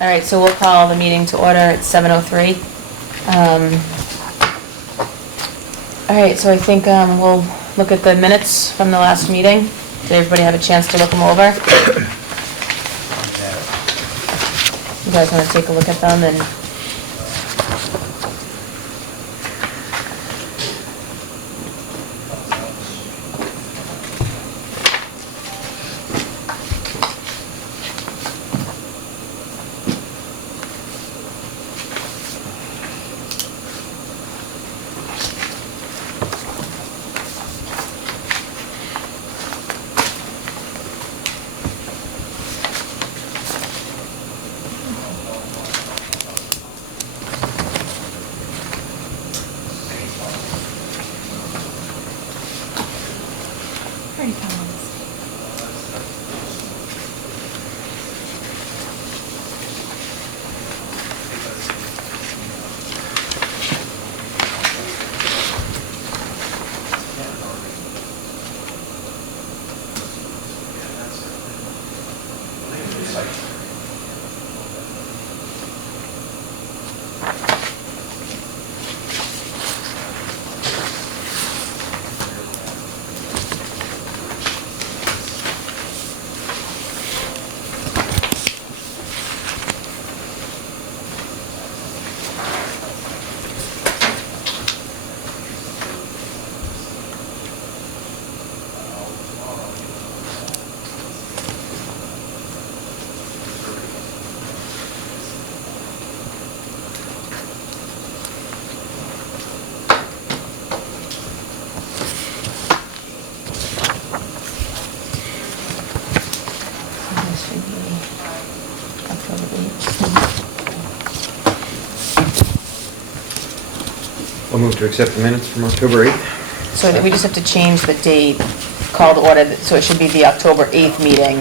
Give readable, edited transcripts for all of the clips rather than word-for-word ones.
All right, so we'll call the meeting to order at 7:03. All right, so I think we'll look at the minutes from the last meeting. Did everybody have a chance to look them over? You guys want to take a look at them and... I'll move to accept the minutes from October 8th. So that we just have to change the date, call to order, so it should be the October 8th meeting,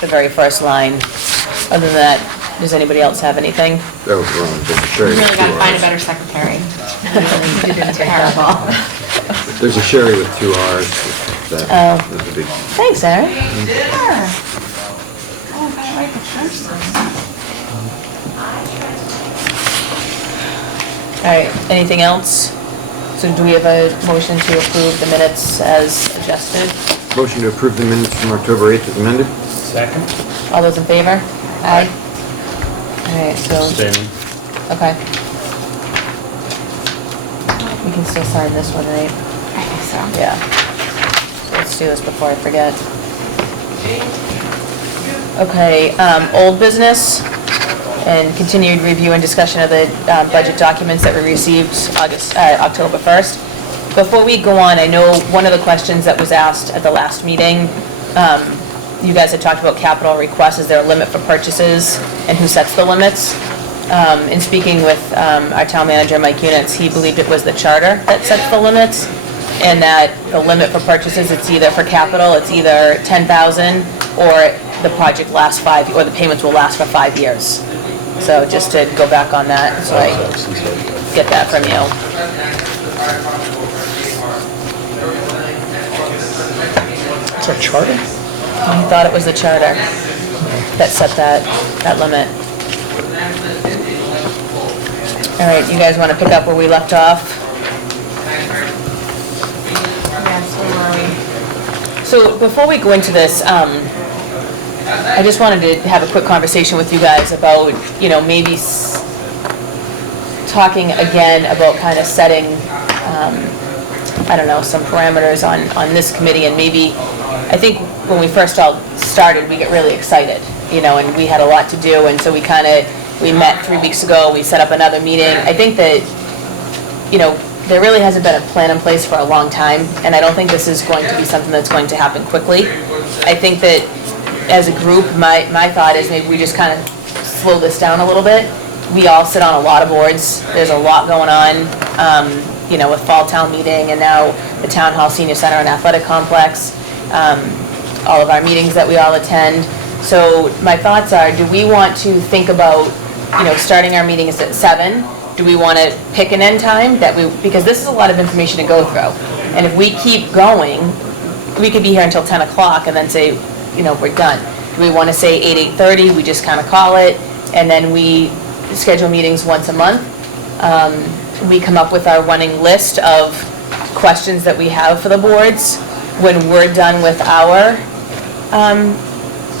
the very first line. Other than that, does anybody else have anything? That was wrong. There's a Sherry You really with gotta 2 find a Rs. better secretary. You did terrible. There's a Sherry with 2 R's. That's a big... Thanks, Aaron. Sure. Oh, I got it right the first time. All right, anything else? So do we have a motion to approve the minutes as adjusted? Motion to approve the minutes from October 8th as amended. Second. All those in favor? Aye. All right, so, Abstaining. okay. We can still sign this one, right? I think so. Yeah. So let's do this before I forget. Okay, old business and continued review and discussion of the budget documents that we received October 1st. Before we go on, I know one of the questions that was asked at the last meeting, you guys had talked about capital requests. Is there a limit for purchases and who sets the limits? In speaking with our town manager, Mike Units, he believed it was the charter that sets the limits, and that the limit for purchases, it's either for capital, it's either 10,000 or the project lasts or the payments will last for 5 years. So just to go back on that, so I get that from you. Is that charter? I thought it was the charter that set that limit. All right, you guys want to pick up where we left off? Yes, where were we? So before we go into this, I just wanted to have a quick conversation with you guys about, maybe talking again about kind of setting, I don't know, some parameters on this committee, and maybe, I think when we first all started, we get really excited, and we had a lot to do, and so we met 3 weeks ago, we set up another meeting. I think that, there really hasn't been a plan in place for a long time, and I don't think this is going to be something that's going to happen quickly. I think that as a group, my thought is maybe we just kind of slow this down a little bit. We all sit on a lot of boards. There's a lot going on, with fall town meeting and now the town hall, senior center and athletic complex, all of our meetings that we all attend. So my thoughts are, do we want to think about, starting our meetings at 7? Do we want to pick an end time because this is a lot of information to go through. And if we keep going, we could be here until 10 o'clock and then say, we're done. Do we want to say 8:30, we just kind of call it, and then we schedule meetings once a month. We come up with our running list of questions that we have for the boards. When we're done with our,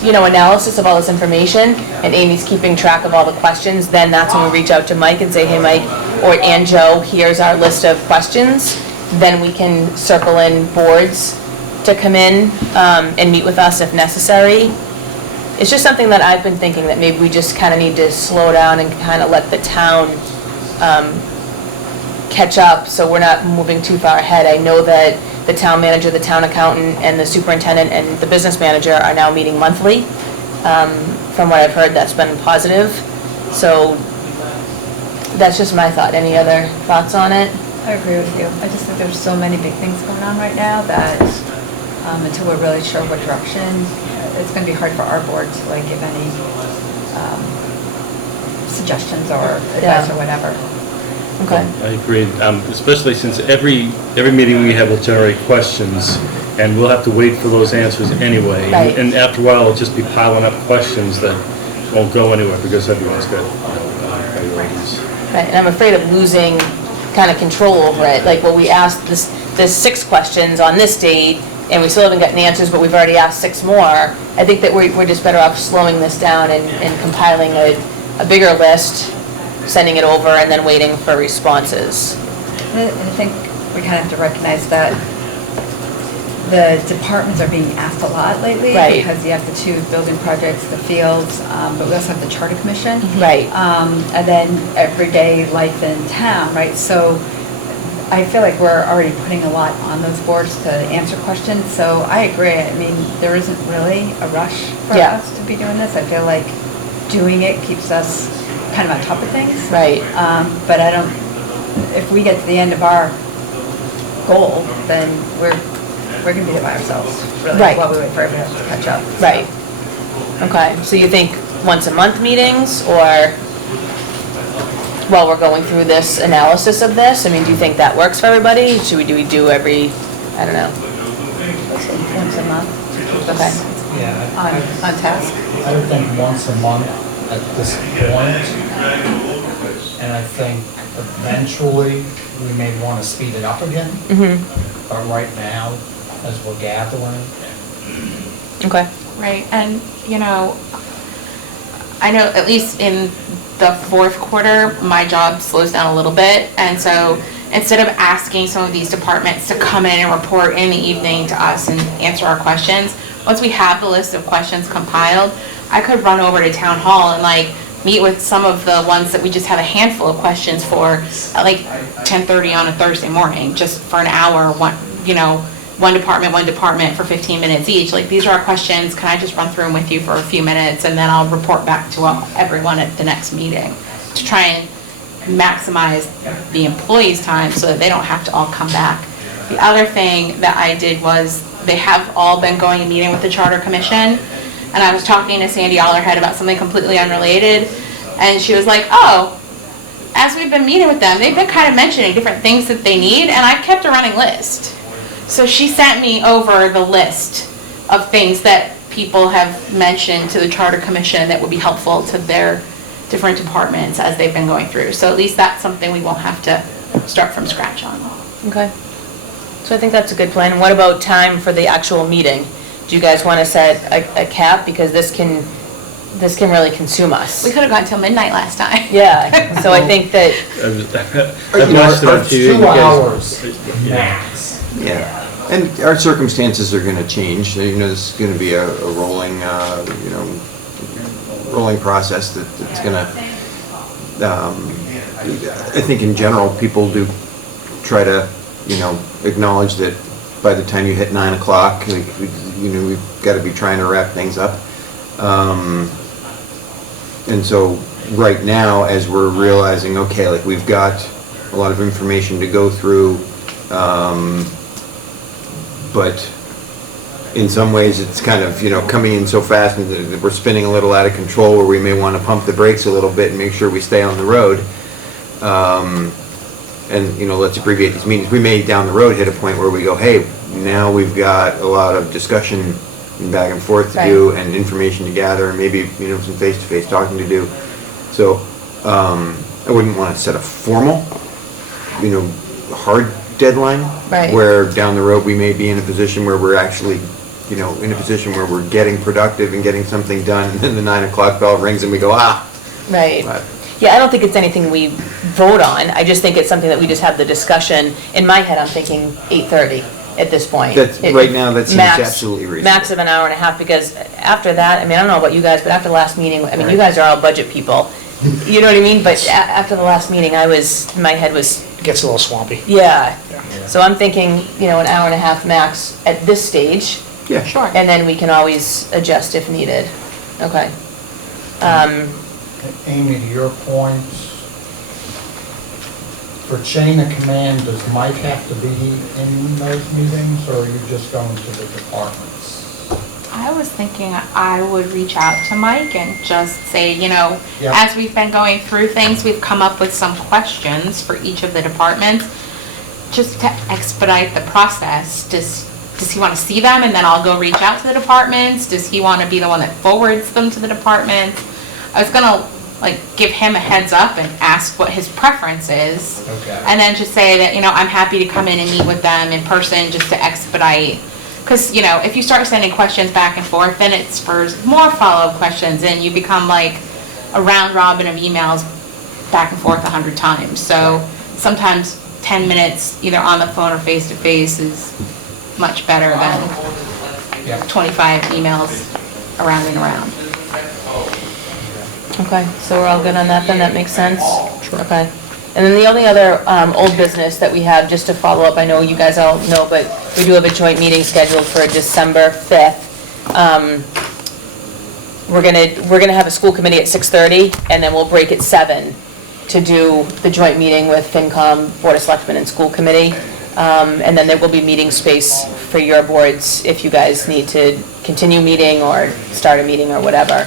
analysis of all this information, and Amy's keeping track of all the questions, then that's when we reach out to Mike and say, hey, Mike, and Joe, here's our list of questions. Then we can circle in boards to come in and meet with us if necessary. It's just something that I've been thinking that maybe we just kind of need to slow down and kind of let the town catch up so we're not moving too far ahead. I know that the town manager, the town accountant, and the superintendent and the business manager are now meeting monthly. From what I've heard, that's been positive. So that's just my thought. Any other thoughts on it? I agree with you. I just think there's so many big things going on right now that until we're really sure what direction, it's going to be hard for our board to like give any suggestions or advice or whatever. Okay. I agree, especially since every meeting we have will generate questions, and we'll have to wait for those answers anyway. Right. And after a while, it'll just be piling up questions that won't go anywhere because everyone's got priorities. Right, and I'm afraid of losing kind of control over it. Like, well, we asked there's 6 questions on this date, and we still haven't gotten answers, but we've already asked 6 more. I think that we're just better off slowing this down and compiling a bigger list, sending it over, and then waiting for responses. And I think we kind of have to recognize that the departments are being asked a lot lately. Right. Because you have the 2 building projects, the fields, but we also have the charter commission. Right. And then everyday life in town, right? So I feel like we're already putting a lot on those boards to answer questions. So I agree. I mean, there isn't really a rush for Yeah. us to be doing this. I feel like doing it keeps us kind of on top of things. Right. But I don't, if we get to the end of our goal, then we're gonna be there by ourselves, really, Right. while we wait for everyone else to catch up. Right. Okay, so you think once a month meetings, or while we're going through this analysis of this? I mean, do you think that works for everybody? Should we do every, I don't know. Once a month. Okay. Yeah, On task. I would think once a month at this point. And I think eventually we may want to speed it up again. Mm-hmm. But right now, as we're gathering, Okay. Right, and, I know at least in the 4th quarter, my job slows down a little bit, and so instead of asking some of these departments to come in and report in the evening to us and answer our questions, once we have the list of questions compiled, I could run over to town hall and meet with some of the ones that we just have a handful of questions for at 10:30 on a Thursday morning, just for an hour, one department for 15 minutes each. These are our questions, can I just run through them with you for a few minutes, and then I'll report back to everyone at the next meeting, to try and maximize the employees' time so that they don't have to all come back. The other thing that I did was, they have all been going and meeting with the Charter Commission, and I was talking to Sandy Allerhead about something completely unrelated, and she was like, oh, as we've been meeting with them, they've been kind of mentioning different things that they need, and I kept a running list. So she sent me over the list of things that people have mentioned to the Charter Commission that would be helpful to their different departments as they've been going through. So at least that's something we won't have to start from scratch on. Okay. So I think that's a good plan. And what about time for the actual meeting? Do you guys want to set a cap? Because this can really consume us. We could have gone till midnight last time. Yeah, so I think that, I've watched it on it's TV. 2 hours max. Yeah, and our circumstances are gonna change, this is gonna be a rolling, rolling process that's gonna, I think in general, people do try to, acknowledge that by the time you hit 9 o'clock, we've gotta be trying to wrap things up. And so, right now, as we're realizing, okay, we've got a lot of information to go through, but in some ways it's kind of, coming in so fast and that we're spinning a little out of control, where we may want to pump the brakes a little bit and make sure we stay on the road. And, let's abbreviate these meetings. We may down the road hit a point where we go, hey, now we've got a lot of discussion and back and forth to do and information to gather, and maybe, some face-to-face talking to do. So, I wouldn't want to set a formal, hard deadline. Right. Where down the road, we may be in a position where we're actually, in a position where we're getting productive and getting something done, and then the 9 o'clock bell rings and we go, Right. But- Yeah, I don't think it's anything we vote on. I just think it's something that we just have the discussion. In my head, I'm thinking 8:30 at this point. Right now, that seems Max- absolutely reasonable. Max of an hour and a half, because after that, I don't know about you guys, but after the last meeting, you guys are all budget people. You know what I mean? But after the last meeting, my head was, It gets a little swampy. yeah. So I'm thinking, an hour and a half max at this stage, Yeah. Sure. and then we can always adjust if needed. Okay. Amy, to your point, for chain of command, does Mike have to be in those meetings, or are you just going to the departments? I was thinking I would reach out to Mike and just say, Yeah. as we've been going through things, we've come up with some questions for each of the departments, just to expedite the process. Does he want to see them and then I'll go reach out to the departments? Does he want to be the one that forwards them to the departments? I was gonna give him a heads up and ask what his preference is. Okay. And then just say that, I'm happy to come in and meet with them in person just to expedite. Because, if you start sending questions back and forth, then it spurs more follow-up questions and you become like a round robin of emails back and forth 100 times. So sometimes 10 minutes either on the phone or face-to-face is much better than Yeah. 25 emails around and around. Okay, so we're all good on that then, that makes sense? Sure. Okay. And then the only other old business that we have, just to follow up, I know you guys all know, but we do have a joint meeting scheduled for December 5th. We're gonna have a school committee at 6:30, and then we'll break at 7 to do the joint meeting with FinCom, Board of Selectmen, and School Committee. And then there will be meeting space for your boards if you guys need to continue meeting or start a meeting or whatever.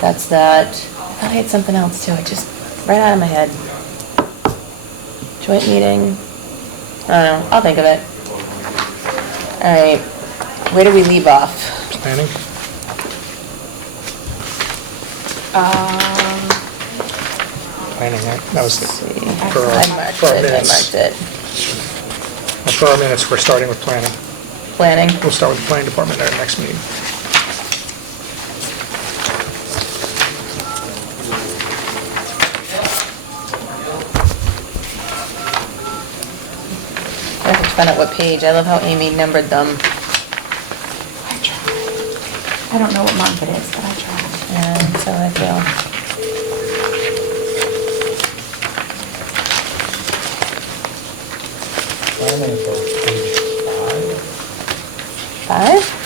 That's that. I had something else too, it just, right out of my head. Joint meeting, I don't know, I'll think of it. All right, where do we leave off? Planning? Planning, right? That was Let's the, see. for our- I marked for our it, I minutes. marked it. For our minutes, we're starting with planning. Planning, We'll start with the planning department at our next meeting. I have to find out what page, I love how Amy numbered them. I tried. I don't know what month it is, but I tried. And so I feel. Planning for page 5?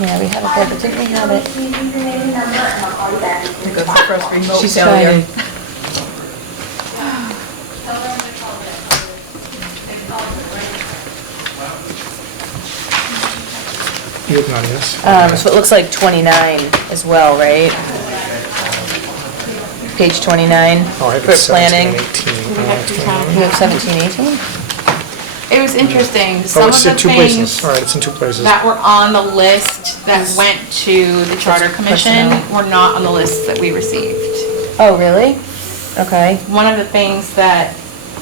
Yeah, we have it there, but didn't we have it? It goes to first remote She's failure. trying. You have none, yes? So it looks like 29 as well, right? Page 29 Oh, I have for it 17 planning. and 18. We have to count. You have 17, 18? It was interesting. Oh, Some it's of in the two places. things All right, it's in two places. that were on the list that went to the Charter Commission personnel. were not on the list that we received. Oh, really? Okay. One of the things that,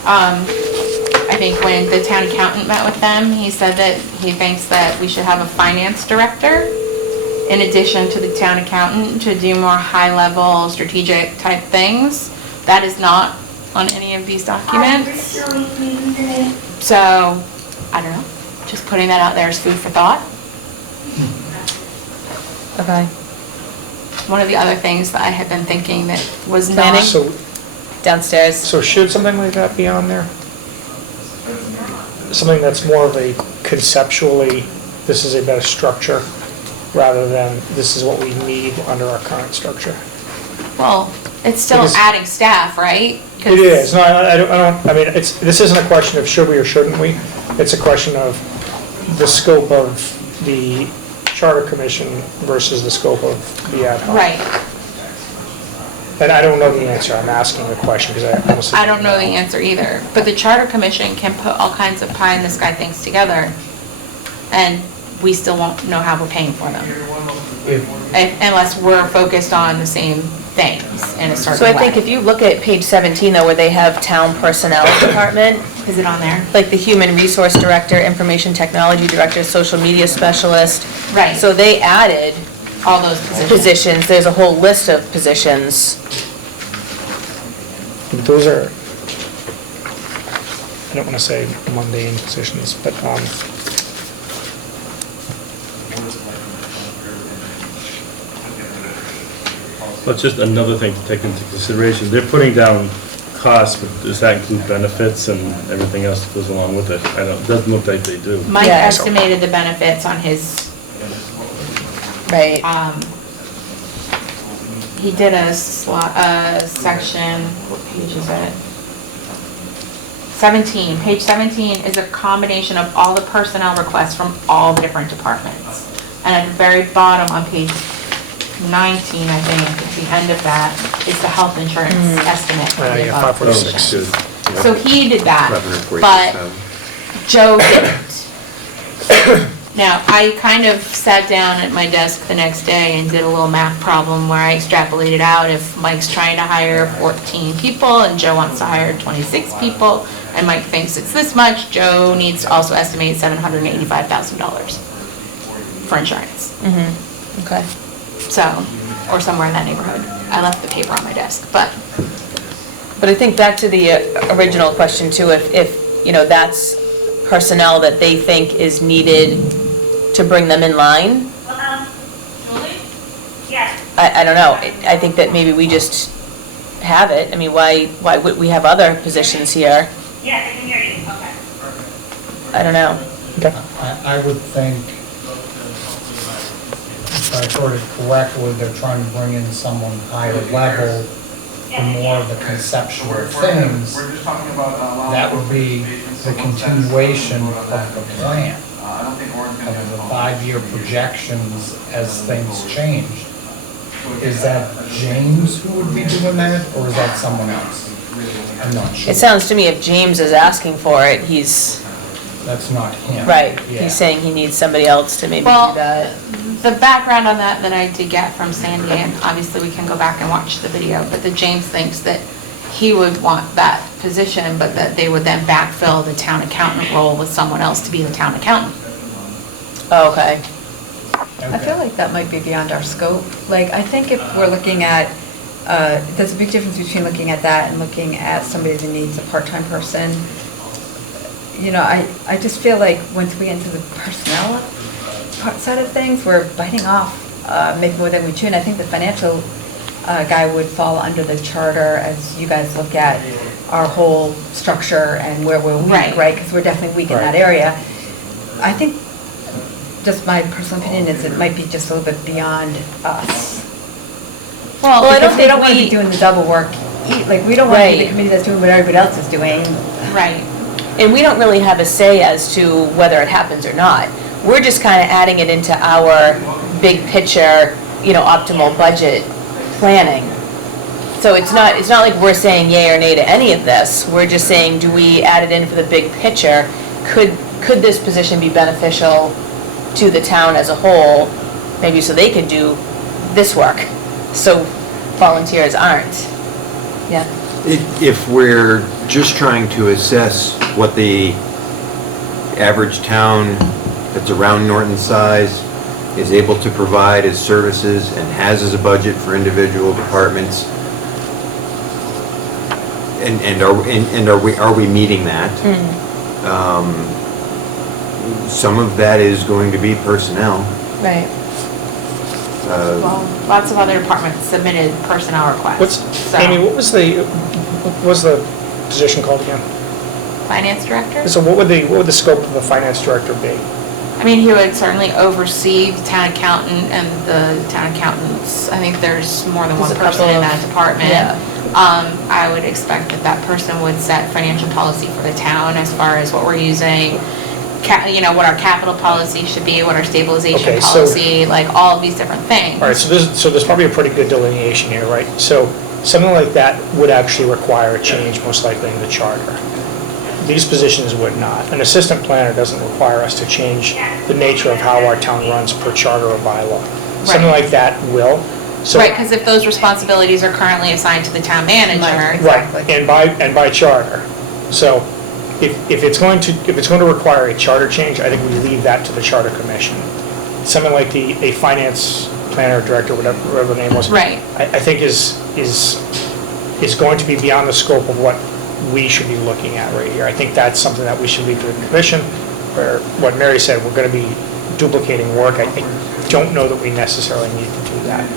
I think when the town accountant met with them, he said that he thinks that we should have a finance director in addition to the town accountant to do more high-level strategic type things. That is not on any of these documents. So, I don't know, just putting that out there as food for thought. Okay. One of the other things that I had been thinking that was Planning? not, So, Downstairs. so should something like that be on there? Something that's more of a conceptually, this is a better structure, rather than this is what we need under our current structure? well, it's still Because- adding staff, right? 'Cause- It is, no, I don't, I mean, this isn't a question of should we or shouldn't we? It's a question of the scope of the Charter Commission versus the scope of the ad hoc. Right. And I don't know the answer, I'm asking the question because I honestly. I don't know the answer either, but the Charter Commission can put all kinds of pie in the sky things together. And we still won't know how we're paying for them. If, Unless we're focused on the same things in a certain So way. I think if you look at page 17 though, where they have town personnel department, Is it on there? like the human resource director, information technology director, social media specialist. Right. So they added All those positions. positions, there's a whole list of positions. Those are, I don't want to say mundane positions, but, But just another thing to take into consideration, they're putting down costs, but does that include benefits and everything else that goes along with it? I don't, it doesn't look like they do. Mike Yeah. estimated the benefits on his, Right. he did a section, what page is it? 17, page 17 is a combination of all the personnel requests from all different departments. And at the very bottom on page 19, I think, at the end of that, is the health insurance estimate for the yeah, above 546. positions. Good. So he did that, 546,000. but Joe didn't. Now, I kind of sat down at my desk the next day and did a little math problem where I extrapolated out if Mike's trying to hire 14 people and Joe wants to hire 26 people, and Mike thinks it's this much, Joe needs to also estimate $785,000 for insurance. Okay. So, or somewhere in that neighborhood. I left the paper on my desk, but But I think back to the original question too, if, you know, that's personnel that they think is needed to bring them in line, Julie? Yes, I don't know. I think that maybe we just have it. I mean, why would we have other positions here? yes, I can hear you, okay. I don't know. okay. I would think, if I heard it correctly, they're trying to bring in someone higher level for more of the conceptual things. That would be the continuation of the plan, of the 5-year projections as things change. Is that James who would be doing that, or is that someone else? I'm not sure. It sounds to me if James is asking for it, he's, That's not him. right, Yeah. he's saying he needs somebody else to maybe do Well, that. the background on that I did get from Sandy, and obviously we can go back and watch the video, but that James thinks that he would want that position, but that they would then backfill the town accountant role with someone else to be the town accountant. Oh, okay. I feel like that might be beyond our scope. Like, I think if we're looking at, there's a big difference between looking at that and looking at somebody that needs a part-time person. You know, I just feel like once we get into the personnel side of things, we're biting off, maybe more than we chew. And I think the financial guy would fall under the charter as you guys look at our whole structure and where we're weak, right? Because we're definitely weak in that area. I think, just my personal opinion is it might be just a little bit beyond us. Well, I don't Because we think don't want to we- be doing the double work, like, we don't want to be the Right. committee that's doing what everybody else is doing. Right. And we don't really have a say as to whether it happens or not. We're just kind of adding it into our big picture, you know, optimal budget planning. So it's not like we're saying yay or nay to any of this. We're just saying, do we add it in for the big picture? Could this position be beneficial to the town as a whole? Maybe so they can do this work, so volunteers aren't. Yeah. If we're just trying to assess what the average town that's around Norton size is able to provide as services and has as a budget for individual departments, and are we meeting that? Some of that is going to be personnel. Right. Well, lots of other departments submitted personnel requests. So, Amy, what was the position called again? Finance director? So what would the scope of the finance director be? I mean, he would certainly oversee the town accountant and the town accountants. I think there's more than one There's a person couple in of- that department. yeah. I would expect that person would set financial policy for the town as far as what we're using, you know, what our capital policy should be, what our stabilization Okay, so- policy, like all of these different things. All right, so there's probably a pretty good delineation here, right? So something like that would actually require a change, most likely, in the charter. these positions would not. An assistant planner doesn't require us to change the nature of how our town runs per charter or bylaw. Something like that will. So- Right, because if those responsibilities are currently assigned to the town manager. Right, and by charter. So if it's going to require a charter change, I think we leave that to the charter commission. Something like a finance planner, director, whatever the name was. Right. I think is going to be beyond the scope of what we should be looking at right here. I think that's something that we should leave to the commission, where what Mary said, we're going to be duplicating work. I don't know that we necessarily need to do that.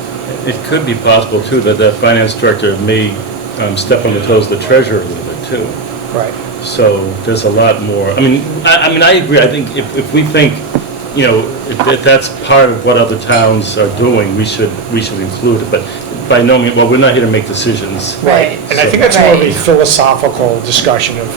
It could be possible too that that finance director may step on the toes of the treasurer a little bit too. Right. So there's a lot more, I mean, I agree, I think if we think, you know, if that's part of what other towns are doing, we should include it, but by no means, well, we're not here to make decisions. Right. And I think that's more of a Right. philosophical discussion of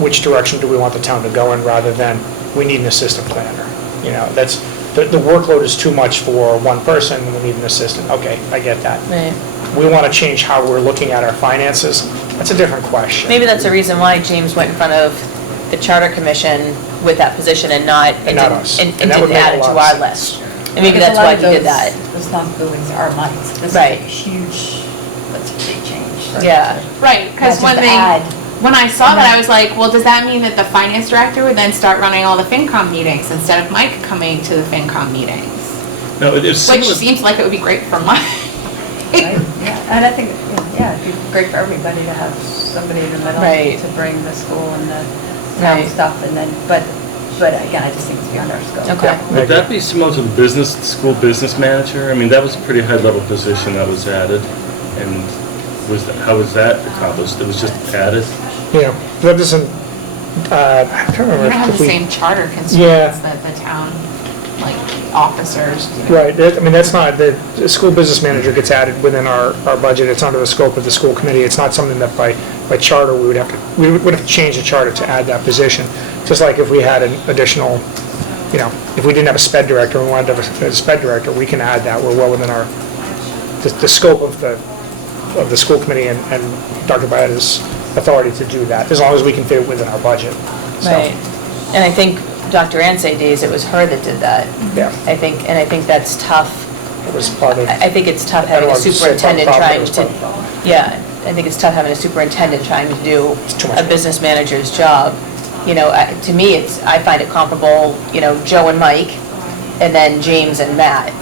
which direction do we want the town to go in, rather than we need an assistant planner. You know, that's, the workload is too much for one person, we need an assistant. Okay, I get that. Right. We want to change how we're looking at our finances, that's a different question. Maybe that's the reason why James went in front of the charter commission with that position and not us. and And that would didn't make add a it lot to of our sense. list. And maybe Because that's a lot why of he did those that. Responsibilities are mine. This is Right. a huge, that's a big change. Yeah. Right, because Not when just add. when I saw that, I was like, well, does that mean that the finance director would then start running all the FinCom meetings instead of Mike coming to the FinCom meetings? No, it's Which similar. seems like it would be great for Mike. Right, yeah, and I think, yeah, it'd be great for everybody to have somebody in the middle Right. to bring the school and the town Right. stuff, and then, but again, I just think it's beyond our scope. Okay. Would that be similar to the school business manager? I mean, that was a pretty high-level position that was added, and how was that accomplished? It was just added? You know, that doesn't, I can't You remember. don't have if the we- same charter Yeah. constraints that the town, like, officers do. Right, I mean, that's not, the school business manager gets added within our budget, it's under the scope of the school committee, it's not something that by charter, we would have to change the charter to add that position. Just like if we had an additional, you know, if we didn't have a sped director, and we wanted to have a sped director, we can add that, we're well within the scope of the school committee and Dr. Byada's authority to do that, as long as we can fit it within our budget. So, Right. And I think Dr. Ansay days, it was her that did that. Yeah, I think that's tough. it was part of. I think it's tough I having don't a want to say part of the superintendent problem, but it trying was part of the to, problem. yeah, I think it's tough having a superintendent trying to do too much a work. business manager's job. You know, to me, I find it comparable, you know, Joe and Mike, and then James and Matt.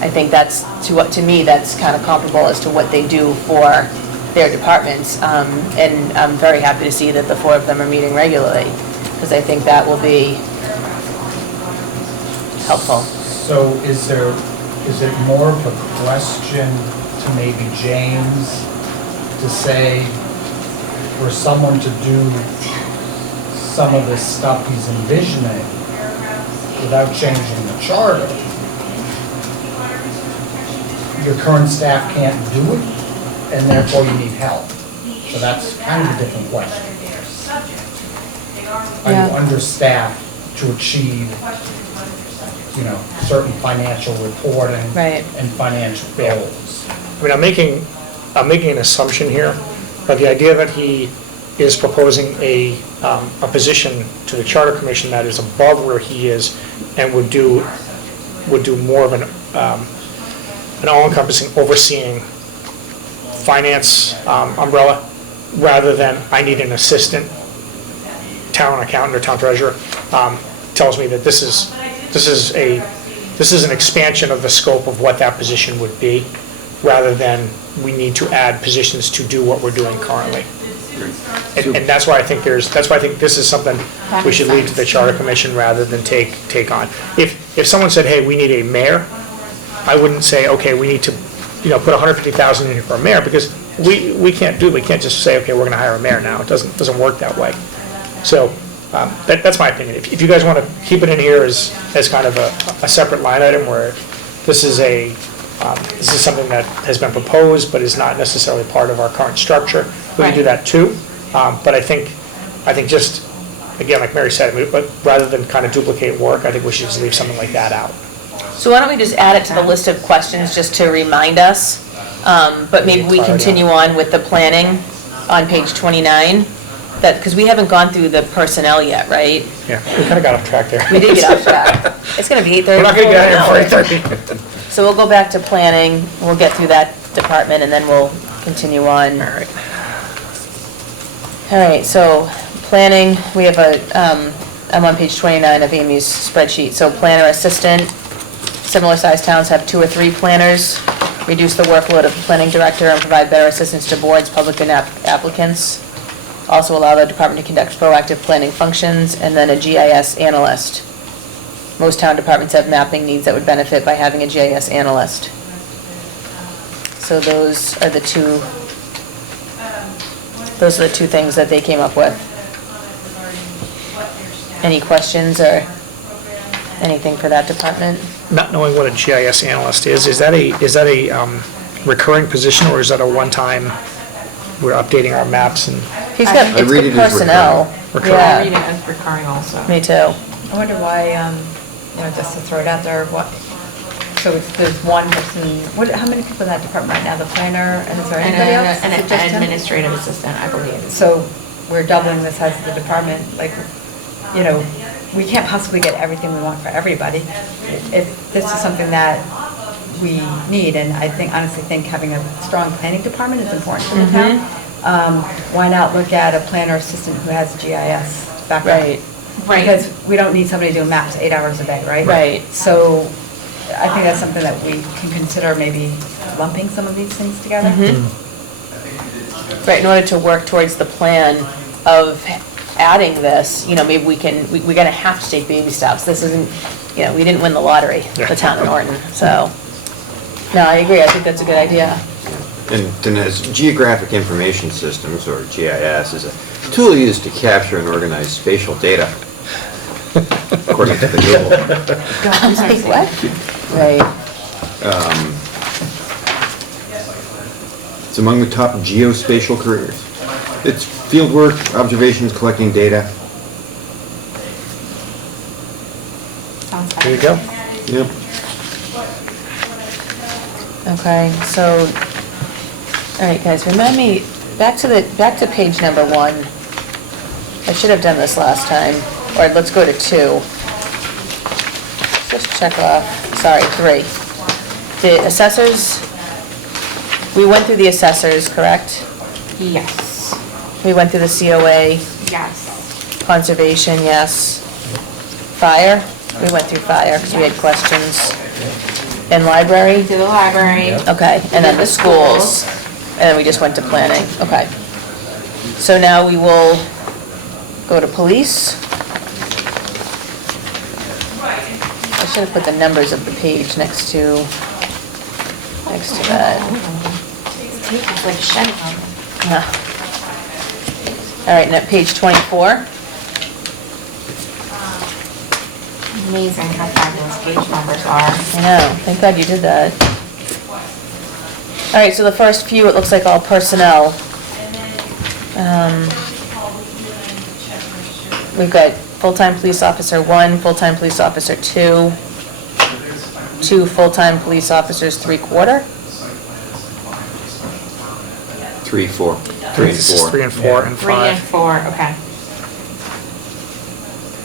I think that's, to me, that's kind of comparable as to what they do for their departments. And I'm very happy to see that the four of them are meeting regularly, because I think that will be helpful. So is it more of a question to maybe James to say, for someone to do some of this stuff he's envisioning without changing the charter, your current staff can't do it, and therefore you need help? So that's kind of a different question. Are you Yeah. understaffed to achieve, you know, certain financial reporting Right. and financial goals? I mean, I'm making an assumption here, but the idea that he is proposing a position to the Charter Commission that is above where he is and would do more of an all-encompassing overseeing finance umbrella, rather than I need an assistant town accountant or town treasurer, tells me that this is an expansion of the scope of what that position would be, rather than we need to add positions to do what we're doing currently. And that's why I think this is something we should leave to the Charter Commission rather than take on. If someone said, hey, we need a mayor, I wouldn't say, okay, we need to, you know, put 150,000 in here for a mayor, because we can't just say, okay, we're gonna hire a mayor now. It doesn't work that way. So, that's my opinion. If you guys wanna keep it in here as kind of a separate line item where this is something that has been proposed but is not necessarily part of our current structure, we can do that too. But I think just, again, like Mary said, but rather than kind of duplicate work, I think we should just leave something like that out. So why don't we just add it to the list of questions just to remind us? But maybe we continue on with the planning on page 29. that, because we haven't gone through the personnel yet, right? Yeah, we kind of got off track there. We did get off track. It's gonna be 8:30. We're not gonna get out of here before 8:30. So we'll go back to planning, we'll get through that department, and then we'll continue on. All right. All right, so planning, we have I'm on page 29 of Amy's spreadsheet. So planner assistant, similar sized towns have 2 or 3 planners, reduce the workload of the planning director and provide better assistance to boards, public and applicants. Also allow the department to conduct proactive planning functions, and then a GIS analyst. Most town departments have mapping needs that would benefit by having a GIS analyst. So those are the two things that they came up with. Any questions or anything for that department? Not knowing what a GIS analyst is that a recurring position, or is that a one-time, we're updating our maps and? He's got, I read it's it as personnel. recurring. I read Yeah, it as recurring also. me too. I wonder why, just to throw it out there, so there's one person, how many people in that department right now? The planner, and is there And anybody else? an Is it just him? administrative assistant, I believe. So we're doubling the size of the department, we can't possibly get everything we want for everybody. If this is something that we need, and honestly think having a strong planning department is important for the town, why not look at a planner assistant who has GIS background? Right, Right. Because we don't need somebody doing maps 8 hours a day, right? Right. So I think that's something that we can consider, maybe lumping some of these things together. right, in order to work towards the plan of adding this, maybe we're gonna have to take baby steps. This isn't, we didn't win the lottery, the town of Norton, so. No, I agree, I think that's a good idea. And then as geographic information systems, or GIS, is a tool used to capture and organize spatial data, according to the Google. I'm like, what? Right, It's among the top geospatial careers. It's fieldwork, observations, collecting data. Sounds There you good. go. Yep. okay, so, all right, guys, remind me, back to page number 1. I should have done this last time, or let's go to 2. Just check off, 3. The assessors, we went through the assessors, correct? Yes, We went through the COA, yes. conservation, yes. Fire, we went through fire because we had questions. And library, To the library. okay, and then the schools, and then we just went to planning, okay. So now we will go to police. I should have put the numbers of the page next to that. This tape is like shedding on me. Ah. All right, and at page 24, Amazing how fabulous page numbers are. I know, thank God you did that. All right, so the first few, it looks like all personnel. We've got full-time police officer 1, full-time police officer 2, 2 full-time police officers 3/4. 3, 4, 3 and This is 4. 3 and 4 and 3 and 5. 4, okay.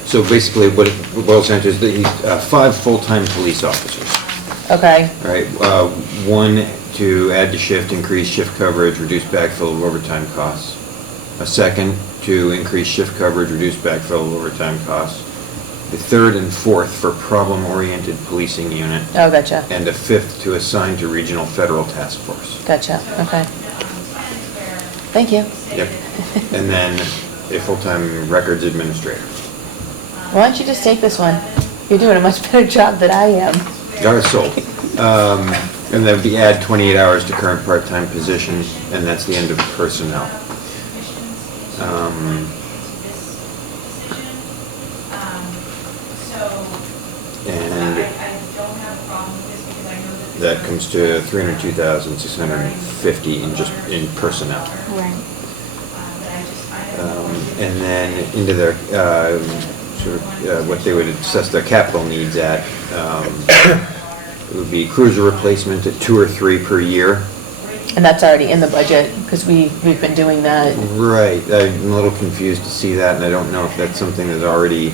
So basically, what it boils down to is that he's 5 full-time police officers. Okay, All right, 1 to add to shift, increase shift coverage, reduce backfill of overtime costs. A second to increase shift coverage, reduce backfill of overtime costs. The third and fourth for problem-oriented policing unit. oh, gotcha, And a fifth to assign to regional federal task force. gotcha, okay. Thank you. Yep. And then a full-time records administrator. Why don't you just take this one? You're doing a much better job than I am. Got it sold. And then we add 28 hours to current part-time position, and that's the end of personnel. And that comes to 302,650 in personnel. Right. And then into their, what they would assess their capital needs at, it would be cruiser replacement at 2 or 3 per year. And that's already in the budget, because we've been doing that. Right, I'm a little confused to see that, and I don't know if that's something that already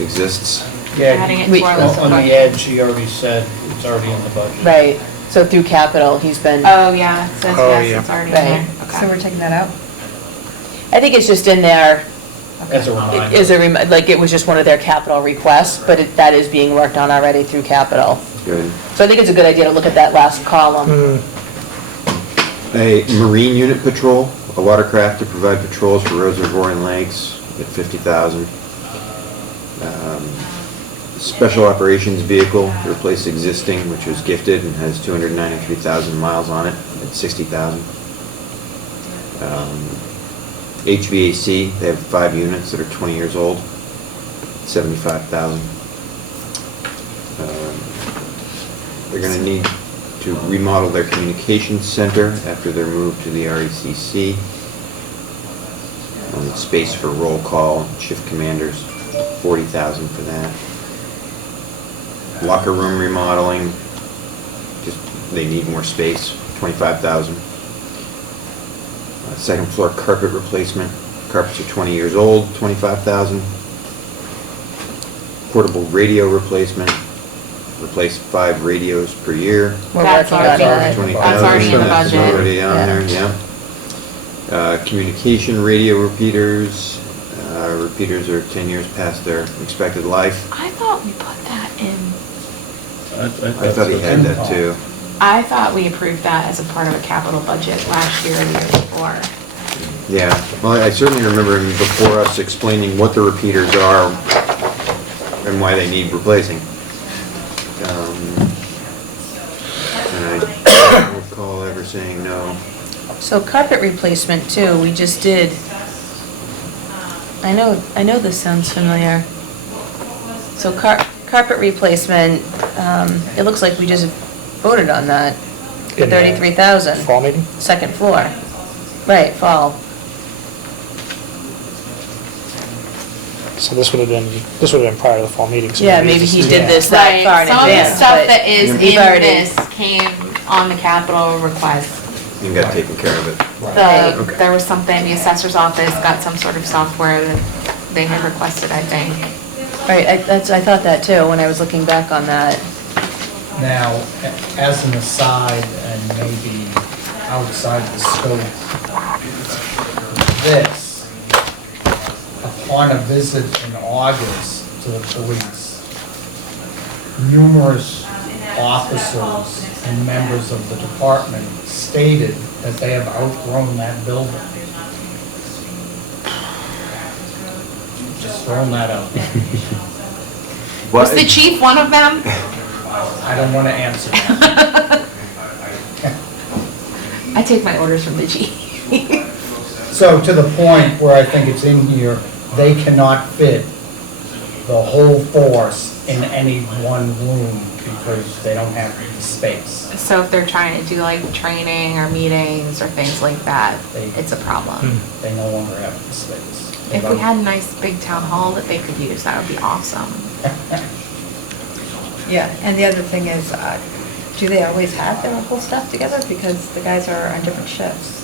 exists. Adding it Yeah, to our list of on the questions. edge, he already said it's already in the budget. Right, so through capital, he's been, Oh, yeah, it says Oh, yes, yeah. it's already in Right. there. So we're Okay. taking that out? I think it's just in there, As a reminder. is like, it was just one of their capital requests, but that is being worked on already through capital. Good. So I think it's a good idea to look at that last column. A marine unit patrol, a watercraft to provide patrols for reservoir and lakes at 50,000. Special operations vehicle to replace existing, which was gifted and has 293,000 miles on it at 60,000. HVAC, they have 5 units that are 20 years old, 75,000. They're gonna need to remodel their communications center after their move to the RECC. They'll need space for roll call, shift commanders, 40,000 for that. Locker room remodeling, just, they need more space, 25,000. Second floor carpet replacement, carpets are 20 years old, 25,000. Portable radio replacement, replace 5 radios per year. We're That's working on already- that. 20,000. That's already in the That's budget. already on Yeah. there, yeah. Communication radio repeaters, repeaters are 10 years past their expected life. I thought we put that in, I thought he had that too. I thought we approved that as a part of a capital budget last year or the year before. Yeah, well, I certainly remember him before us explaining what the repeaters are and why they need replacing. And I don't recall ever saying no. So carpet replacement too, we just did. I know this sounds familiar. So carpet replacement, it looks like we just voted on that for In the 33,000, Fall meeting? second floor. Right, fall. So this would have been prior to the fall meeting. So Yeah, maybe he did this that Right, far in some of the advance, stuff but that is we've in already- this came on the capital request. You got taken care of it. Right. The, there was something, the assessor's office got some sort of software that they had requested, I think. Right, I thought that too, when I was looking back on that. Now, as an aside, and maybe outside the scope, this, upon a visit in August to the police, numerous officers and members of the department stated that they have outgrown that building. Just throwing that out there. Was the chief one of them? I don't want to answer that. I take my orders from the chief. So to the point where I think it's in here, they cannot fit the whole force in any one room because they don't have the space. So if they're trying to do like training or meetings or things like that, it's a problem. They no longer have the space. If we had a nice big town hall that they could use, that would be awesome. Yeah, and the other thing is, do they always have their whole stuff together? Because the guys are on different shifts.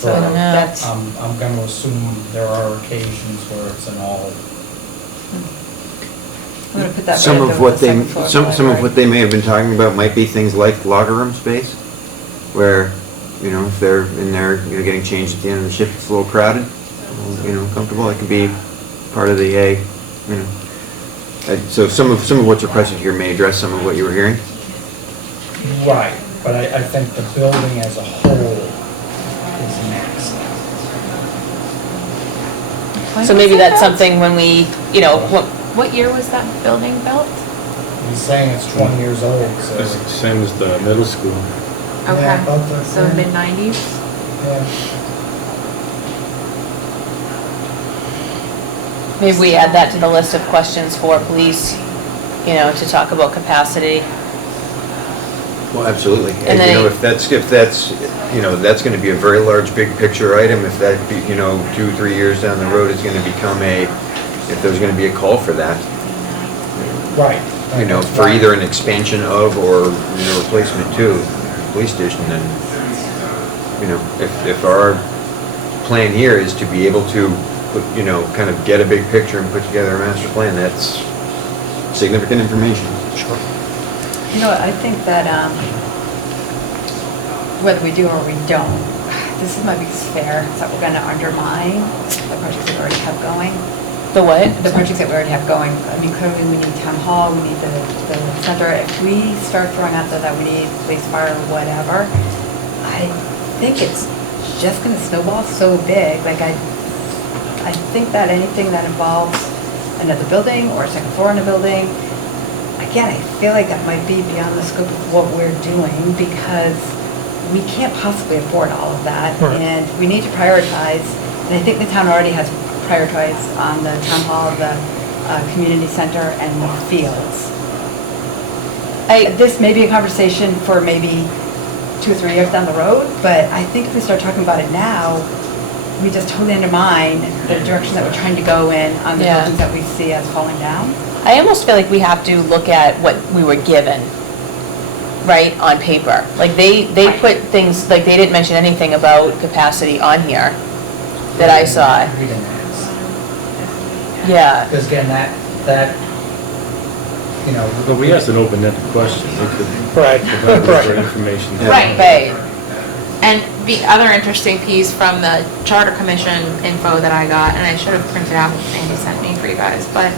So I don't know. that's, I'm going to assume there are occasions where it's an all, I'm gonna put that Some right of over what the they, second floor. some of right? what they may have been talking about might be things like locker room space, where, you know, if they're in there, you know, getting changed at the end of the shift, it's a little crowded, you know, comfortable, it can be part of the, you know. So some of what's requested here may address some of what you were hearing. right, but I think the building as a whole is next. So maybe that's something when we, you know, What year was that building built? He's saying it's 20 years old, so. It's the same as the middle school. Yeah, Okay, about the- so yeah. mid-90s? Yeah. maybe we add that to the list of questions for police, you know, to talk about capacity. Well, absolutely. And And, you then- know, if that's, you know, that's gonna be a very large, big picture item, if that, be, you know, 2, 3 years down the road is gonna become if there's gonna be a call for that, Right. you know, That's for right. either an expansion of or, you know, replacement too. police station, then, you know, if our plan here is to be able to, put, you know, kind of get a big picture and put together a master plan, that's significant information. Sure. You know, I think that whether we do or we don't, this is my biggest fear, is that we're going to undermine the projects that we already have going. The what? The projects that we already have going. I mean, clearly we need town hall, we need the center. If we start throwing out there that we need police, fire, whatever, I think it's just going to snowball so big. Like I think that anything that involves another building or a second floor in a building, again, I feel like that might be beyond the scope of what we're doing because we can't possibly afford all of that. Right. And we need to prioritize. And I think the town already has prioritized on the town hall, the community center, and the fields. This may be a conversation for maybe 2 or 3 years down the road, but I think if we start talking about it now, we just totally undermine the direction that we're trying to go in on the Yeah. buildings that we see as falling down. I almost feel like we have to look at what we were given, right, on paper. Like they Right. put things, like they didn't mention anything about capacity on here that I saw. We didn't ask. Yeah, Because again, that, you know. But we asked an open-ended question. We could Right, provide right. more information. Right. right. And the other interesting piece from the Charter Commission info that I got, and I should have printed out what Andy sent me for you guys, but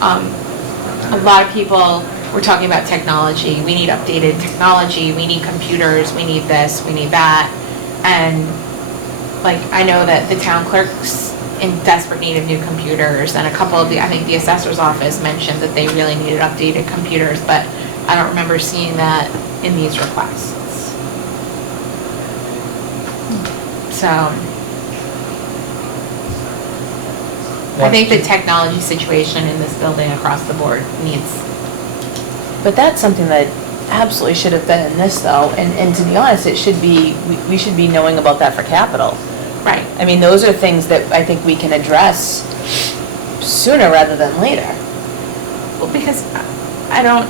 a lot of people were talking about technology. We need updated technology, we need computers, we need this, we need that. And like, I know that the town clerk's in desperate need of new computers, and a couple of I think the assessor's office mentioned that they really needed updated computers, but I don't remember seeing that in these requests. So, I think the technology situation in this building across the board needs, But that's something that absolutely should have been in this though, and to be honest, it should be, we should be knowing about that for capital. right, I mean, those are things that I think we can address sooner rather than later. well, because I know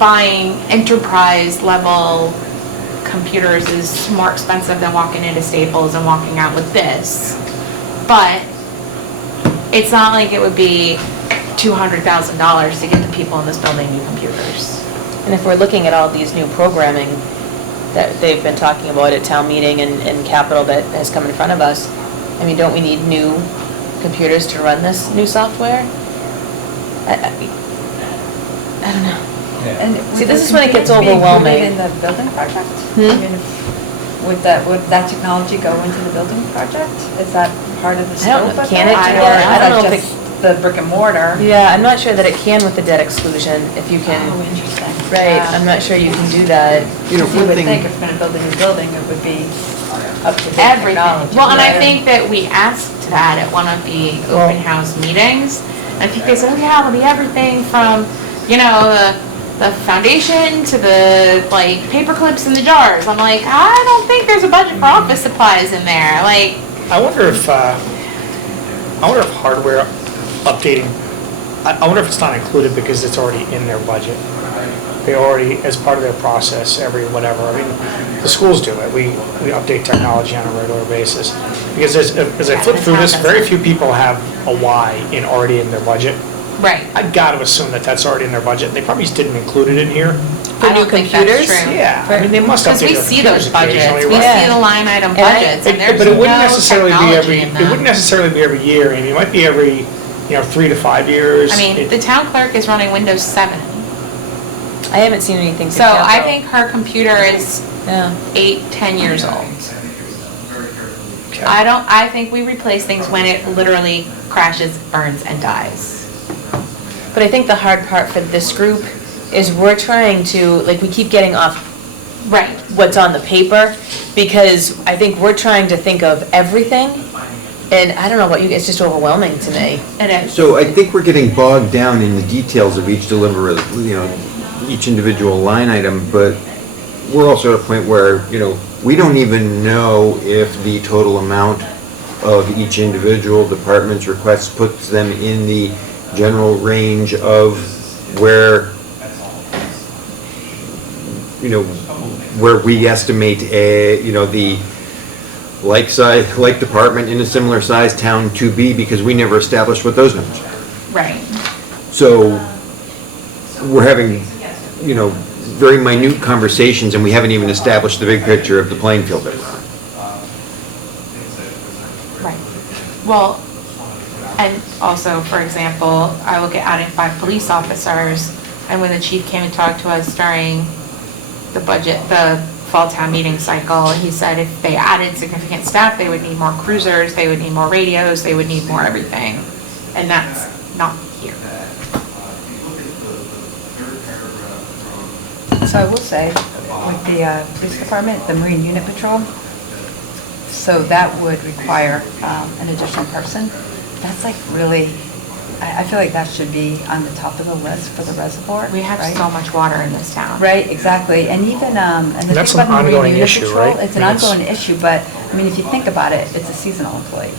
buying enterprise level computers is more expensive than walking into Staples and walking out with this, but it's not like it would be $200,000 to get the people in this building new computers. And if we're looking at all these new programming that they've been talking about at town meeting and capital that has come in front of us, I mean, don't we need new computers to run this new software? I don't know. And See, would this the is when it gets computers be overwhelming. included in the building project? Hmm? I mean, would that technology go into the building project? Is that part of the I don't scope know, of can that? it do Or that? is I don't that know if just the brick and mortar? Yeah, I'm not sure that it can with the debt exclusion, if you Oh, can, interesting. right, Yeah. I'm not sure you can do that. You know, Because you one would thing. think if we're gonna build a new building, it would be up to date Everything. technology. Well, and I right? think that we asked that at one of the open house meetings. And I think they said, oh yeah, it'll be everything from, the foundation to the like paper clips in the jars. I'm like, I don't think there's a budget for office supplies in there. Like, I wonder if hardware updating, I wonder if it's not included because it's already in their budget. They already, as part of their process, every whatever, I mean, the schools do it. We update technology on a regular basis. Because as I flip through this, very few people have a Y already in their budget. right. I gotta assume that that's already in their budget. They probably just didn't include it in here. For I new don't think that's computers? true. Yeah, I mean, they must Because update we their see those computers budgets, occasionally, we right? see the line item And I- budgets, and there's But it wouldn't no necessarily be technology in it wouldn't them. necessarily be every year, I mean, it might be every, 3 to 5 years. I mean, the town clerk is running Windows 7. I haven't seen anything. So I think her computer is Yeah. 8, 10 years old. Okay. I think we replace things when it literally crashes, burns, and dies. But I think the hard part for this group is we're trying to, like, we keep getting off Right. what's on the paper, because I think we're trying to think of everything, and I don't know about you, it's just overwhelming to me. And it, So I think we're getting bogged down in the details of each each individual line item, but we're also at a point where, we don't even know if the total amount of each individual department's requests puts them in the general range of where you know, where we estimate the like department in a similar size town to be, because we never established what those numbers are. Right. So we're having, very minute conversations, and we haven't even established the big picture of the playing field that we're on. Right. Well, and also, for example, I look at adding 5 police officers, and when the chief came and talked to us during the budget, the fall town meeting cycle, he said if they added significant staff, they would need more cruisers, they would need more radios, they would need more everything. And that's not here. So I will say, with the police department, the Marine Unit Patrol, so that would require an additional person. That's like really, I feel like that should be on the top of the list for the reservoir. We have right? so much water in this town. Right, exactly, and even, and the That's thing an about the Marine ongoing Unit issue, Patrol, right? it's an I mean, it's- ongoing issue, but, I mean, if you think about it, it's a seasonal employee.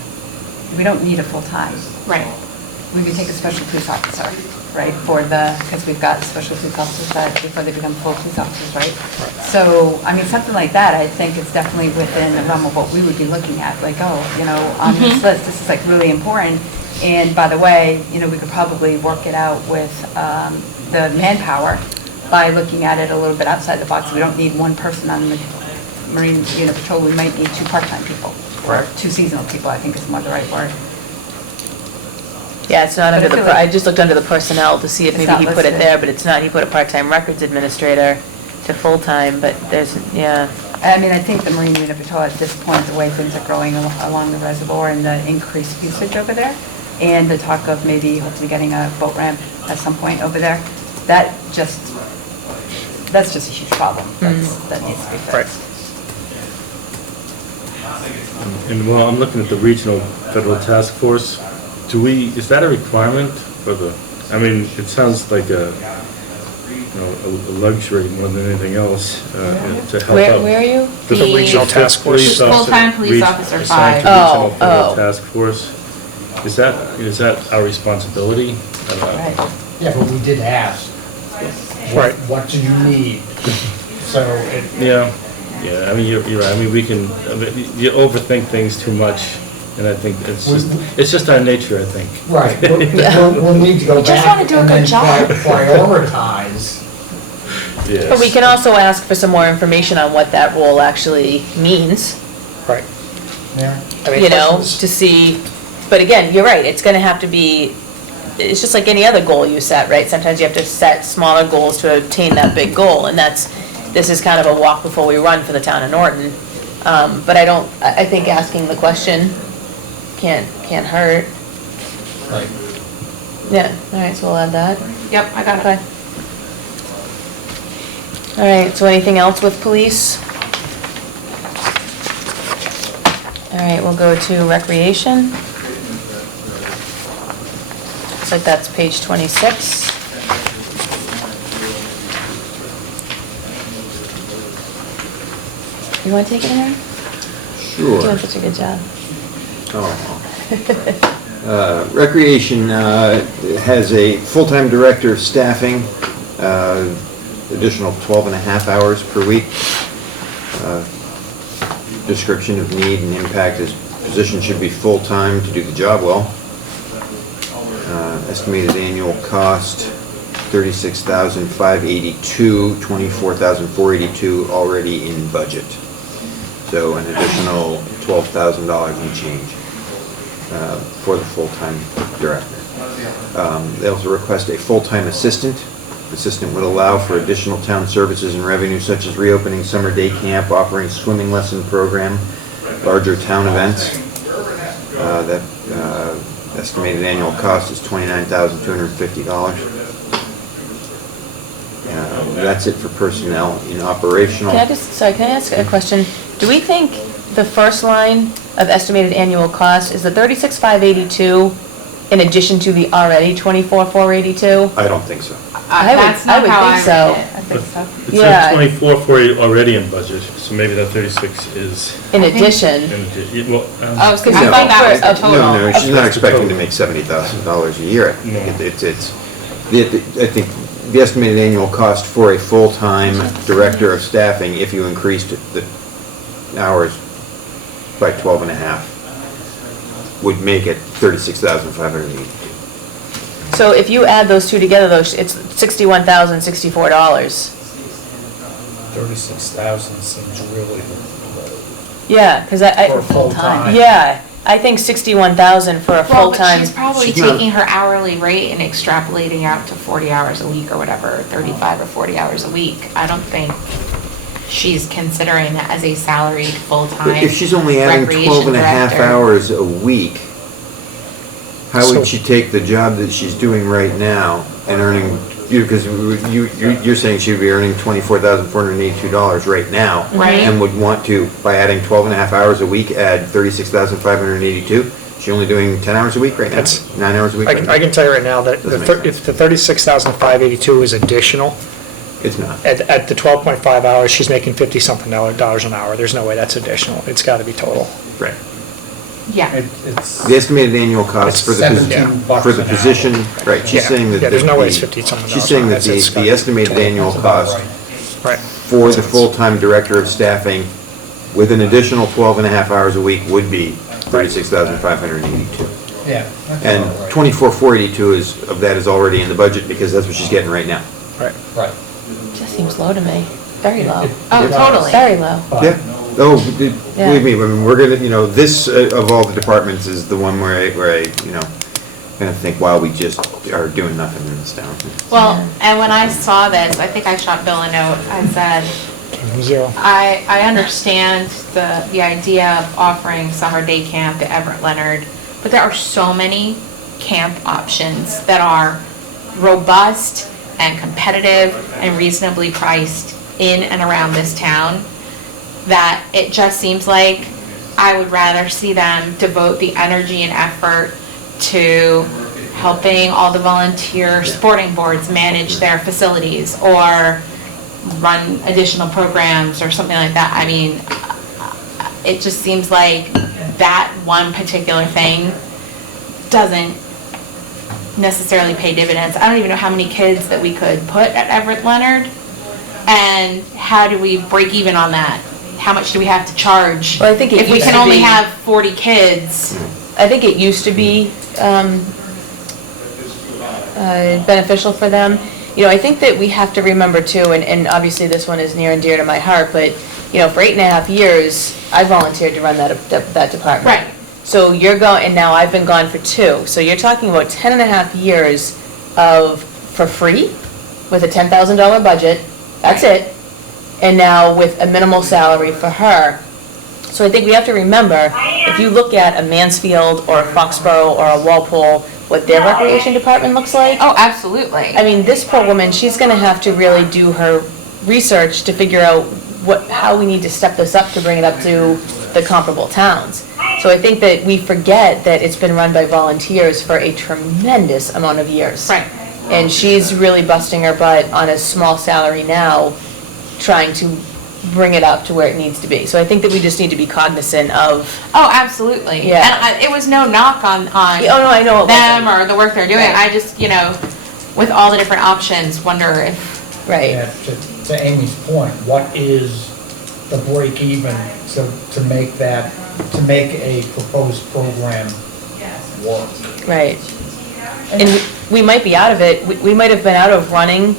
We don't need a full-time. Right. We could take a special police officer, right, because we've got special police officers that, before they become full police officers, right? So, I mean, something like that, I think is definitely within the realm of what we would be looking at, like, on this list, this is like really important. And by the way, we could probably work it out with the manpower by looking at it a little bit outside the box. We don't need one person on the Marine Unit Patrol, we might need 2 part-time people. Or 2 seasonal people, I think is more the right word. Yeah, it's not But under I the, feel per- I like- just looked under the personnel to see if It's maybe not he put it listed. there, but it's not, he put a part-time records administrator to full-time, but there's, yeah. I mean, I think the Marine Unit Patrol at this point, the way things are growing along the reservoir and the increased usage over there, and the talk of maybe hopefully getting a boat ramp at some point over there, that's just a huge problem that needs to be Right. fixed. And while I'm looking at the regional federal task force, is that a requirement for it sounds like a luxury more than anything else, to help out. Where are you? The regional task force. Full-time police officer Assigned 5. to regional federal Oh. task force. Is that our responsibility? Right. Yeah, but we did ask, Right. what do you need? So Yeah, I mean, you're right. I mean, you overthink things too much, and I think it's just our nature, I think. right, we'll need to go We just back wanna do a and good then job. prioritize. Yes. But we can also ask for some more information on what that role actually means, Right. Yeah. Any questions? to see, but again, you're right, it's gonna have to be, it's just like any other goal you set, right? Sometimes you have to set smaller goals to obtain that big goal, and this is kind of a walk before we run for the town of Norton. But I think asking the question can't hurt. Right. Yeah, all right, so we'll add that. Yep, I got Okay. it. All right, so anything else with police? All right, we'll go to recreation. Looks like that's page 26. You want to take it, Harry? You're Sure. doing such a good job. Recreation has a full-time director of staffing, additional 12 and a half hours per week. Description of need and impact is position should be full-time to do the job well. Estimated annual cost, $36,582, $24,482 already in budget. So an additional $12,000 and change for the full-time director. They also request a full-time assistant. Assistant would allow for additional town services and revenue such as reopening summer day camp, offering swimming lesson program, larger town events. That estimated annual cost is $29,250. That's it for personnel. In operational. Can I ask a question? Do we think the first line of estimated annual cost is the 36,582 in addition to the already 24,482? I don't think so. That's not how I think so. read it. I think so. It Yeah. says 24 for it already in budget, so maybe that 36 is, In addition, well, Oh, so I No. thought that was the No, total. No, she's not That's the expecting to total. make $70,000 a year. No. I think the estimated annual cost for a full-time director of staffing if you increased the hours by 12 and a half would make it 36,582. So if you add those two together, though, it's $61,064. 36,000 seems really low. Yeah, because For full-time. Yeah, I think 61,000 for a Well, but full-time. she's probably She's not- taking her hourly rate and extrapolating out to 40 hours a week or whatever, 35 or 40 hours a week. I don't think she's considering that as a salaried full-time But if she's only adding 12 and a half director. hours a week, how So- would she take the job that she's doing right now and earning, because you're saying she would be earning $24,482 right now? Right. And would want to, by adding 12 and a half hours a week, add 36,582? She's only doing 10 hours a week right now? That's- 9 hours a week I right can, now? I can tell you right now that Doesn't make sense. if the 36,582 is additional, It's not. at the 12.5 hours, she's making 50-something dollars an hour. There's no way that's additional. It's got to be total. Right. Yeah, It's The estimated annual cost for the, $17 for the an hour. position, right, she's Yeah. saying that. Yeah, there's no way the- it's 50-something She's dollars saying an hour. that the, It's got- the estimated annual That's about cost right. Right. for the full-time director of staffing with an additional 12 and a half hours a week would be 36,582. Yeah. that's And about right. 24,482 of that is already in the budget because that's what she's getting right now. Right. Right. Just seems low to me, very low, oh, It- totally. very low. But- Yeah. Oh, Yeah. believe me, I mean, we're gonna, this of all the departments is the one where I, gonna think, wow, we just are doing nothing in this town. Well, and when I saw this, I think I shot Bill a note. I said, Zero. I understand the idea of offering summer day camp to Everett Leonard, but there are so many camp options that are robust and competitive and reasonably priced in and around this town that it just seems like I would rather see them devote the energy and effort to helping all the volunteer sporting boards manage their facilities or run additional programs or something like that. I mean, it just seems like that one particular thing doesn't necessarily pay dividends. I don't even know how many kids that we could put at Everett Leonard, and how do we break even on that? How much do we have to charge? Well, I think it if we used can to only be- have 40 kids. I think it used to be beneficial for them. You know, I think that we have to remember too, and obviously this one is near and dear to my heart, but, you know, for 8.5 years, I volunteered to run that department. Right. So you're going, and now I've been gone for 2. So you're talking about 10.5 years for free, with a $10,000 budget, that's it. And now with a minimal salary for her. So I think we have to remember, if you look at a Mansfield or a Foxborough or a Walpole, what their recreation department looks like. Oh, absolutely. I mean, this poor woman, she's gonna have to really do her research to figure out how we need to step this up to bring it up to the comparable towns. So I think that we forget that it's been run by volunteers for a tremendous amount of years. Right. And she's really busting her butt on a small salary now, trying to bring it up to where it needs to be. So I think that we just need to be cognizant of, Oh, absolutely. Yeah. And it was no knock on oh no, I know it them wasn't. or the work they're doing. Right. I just, with all the different options, wonder if, Right. Yeah, to Amy's point, what is the break even to make a proposed program work? Right. And we might be out of it, we might have been out of running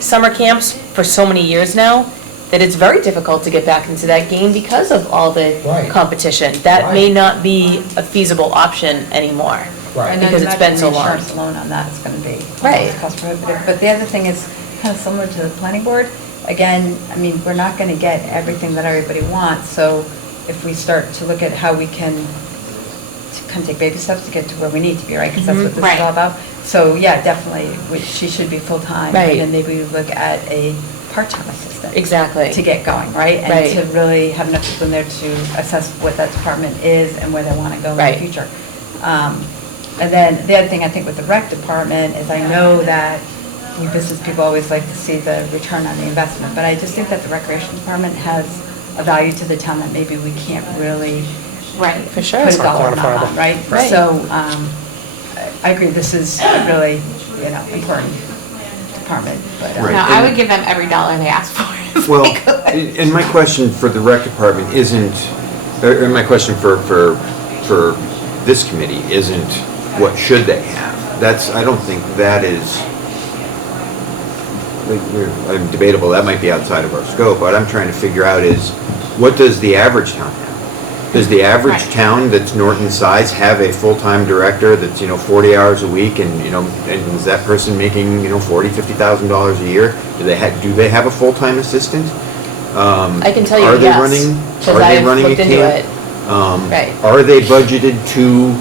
summer camps for so many years now, that it's very difficult to get back into that game because of all the Right. competition. That may Right. not be a feasible option anymore. Right. And then Because it's been so imagine the long. insurance alone on that is gonna be Right. cost prohibitive. But the other thing is kind of similar to the planning board. Again, I mean, we're not gonna get everything that everybody wants, so if we start to look at how we can kind of take baby steps to get to where we need to be, right? Because that's what this Right. is all about. So, yeah, definitely, she should be full-time. Right. And then maybe we look at a part-time assistant. Exactly. To get going, right? Right. And to really have enough people in there to assess what that department is and where they want to go in Right. the future. And then the other thing I think with the rec department is I know that we business people always like to see the return on the investment, but I just think that the recreation department has a value to the town that maybe we can't really right. For sure. put a dollar amount quantifiable. on, right? Right. So, I agree, this is a really, important department, but. Right. No, I would give them every dollar they ask for. if Well, we could. and my question for the rec department isn't, or my question for this committee isn't what should they have. I don't think that is, debatable, that might be outside of our scope. What I'm trying to figure out is, what does the average town have? Does the average Right. town that's Norton size have a full-time director that's, 40 hours a week and, and is that person making, $40,000, $50,000 a year? Do they have a full-time assistant? I can tell you Are they yes, running? 'cause Are they I've running a looked into camp? it. Right. Are they budgeted to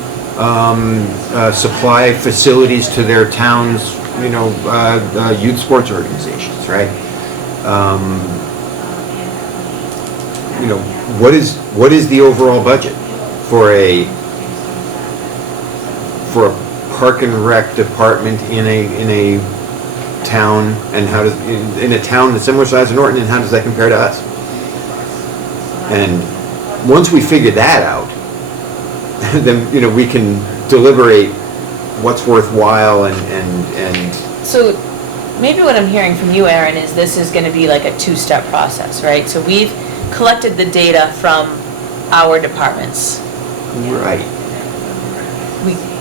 supply facilities to their towns, youth sports organizations, right? What is the overall budget for a park and rec department in a town, and how does, in a town that's similar size to Norton, and how does that compare to us? And once we figure that out, then, we can deliberate what's worthwhile and. So maybe what I'm hearing from you, Aaron, is this is gonna be like a two-step process, right? So we've collected the data from our departments. Right.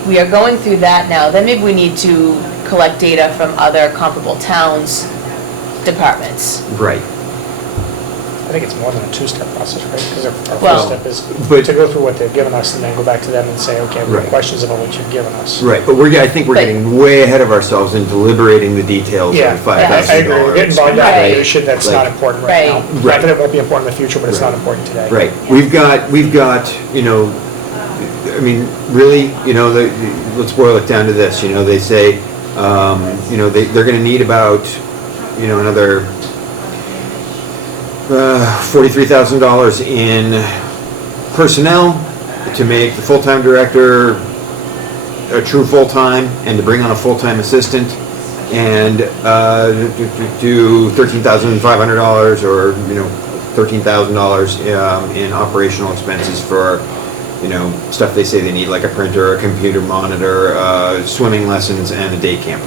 We are going through that now, then maybe we need to collect data from other comparable towns' departments. Right. I think it's more than a two-step process, right? Because our Well, first step is but- to go through what they've given us and then go back to them and say, okay, we have Right. questions about what you've given us. Right, but I think we're But- getting way ahead of ourselves in deliberating the details Yeah, of I $5,000. agree, we're getting bogged down in Right. minutia that's not Like- important right now. Right. Not that it won't be important in the future, but it's not Right. important today. Right, we've got, really, let's boil it down to this, they say, they're gonna need about, another $43,000 in personnel to make the full-time director a true full-time, and to bring on a full-time assistant, and do $13,500 or, $13,000 in operational expenses for, stuff they say they need, like a printer, a computer monitor, swimming lessons, and a day camp.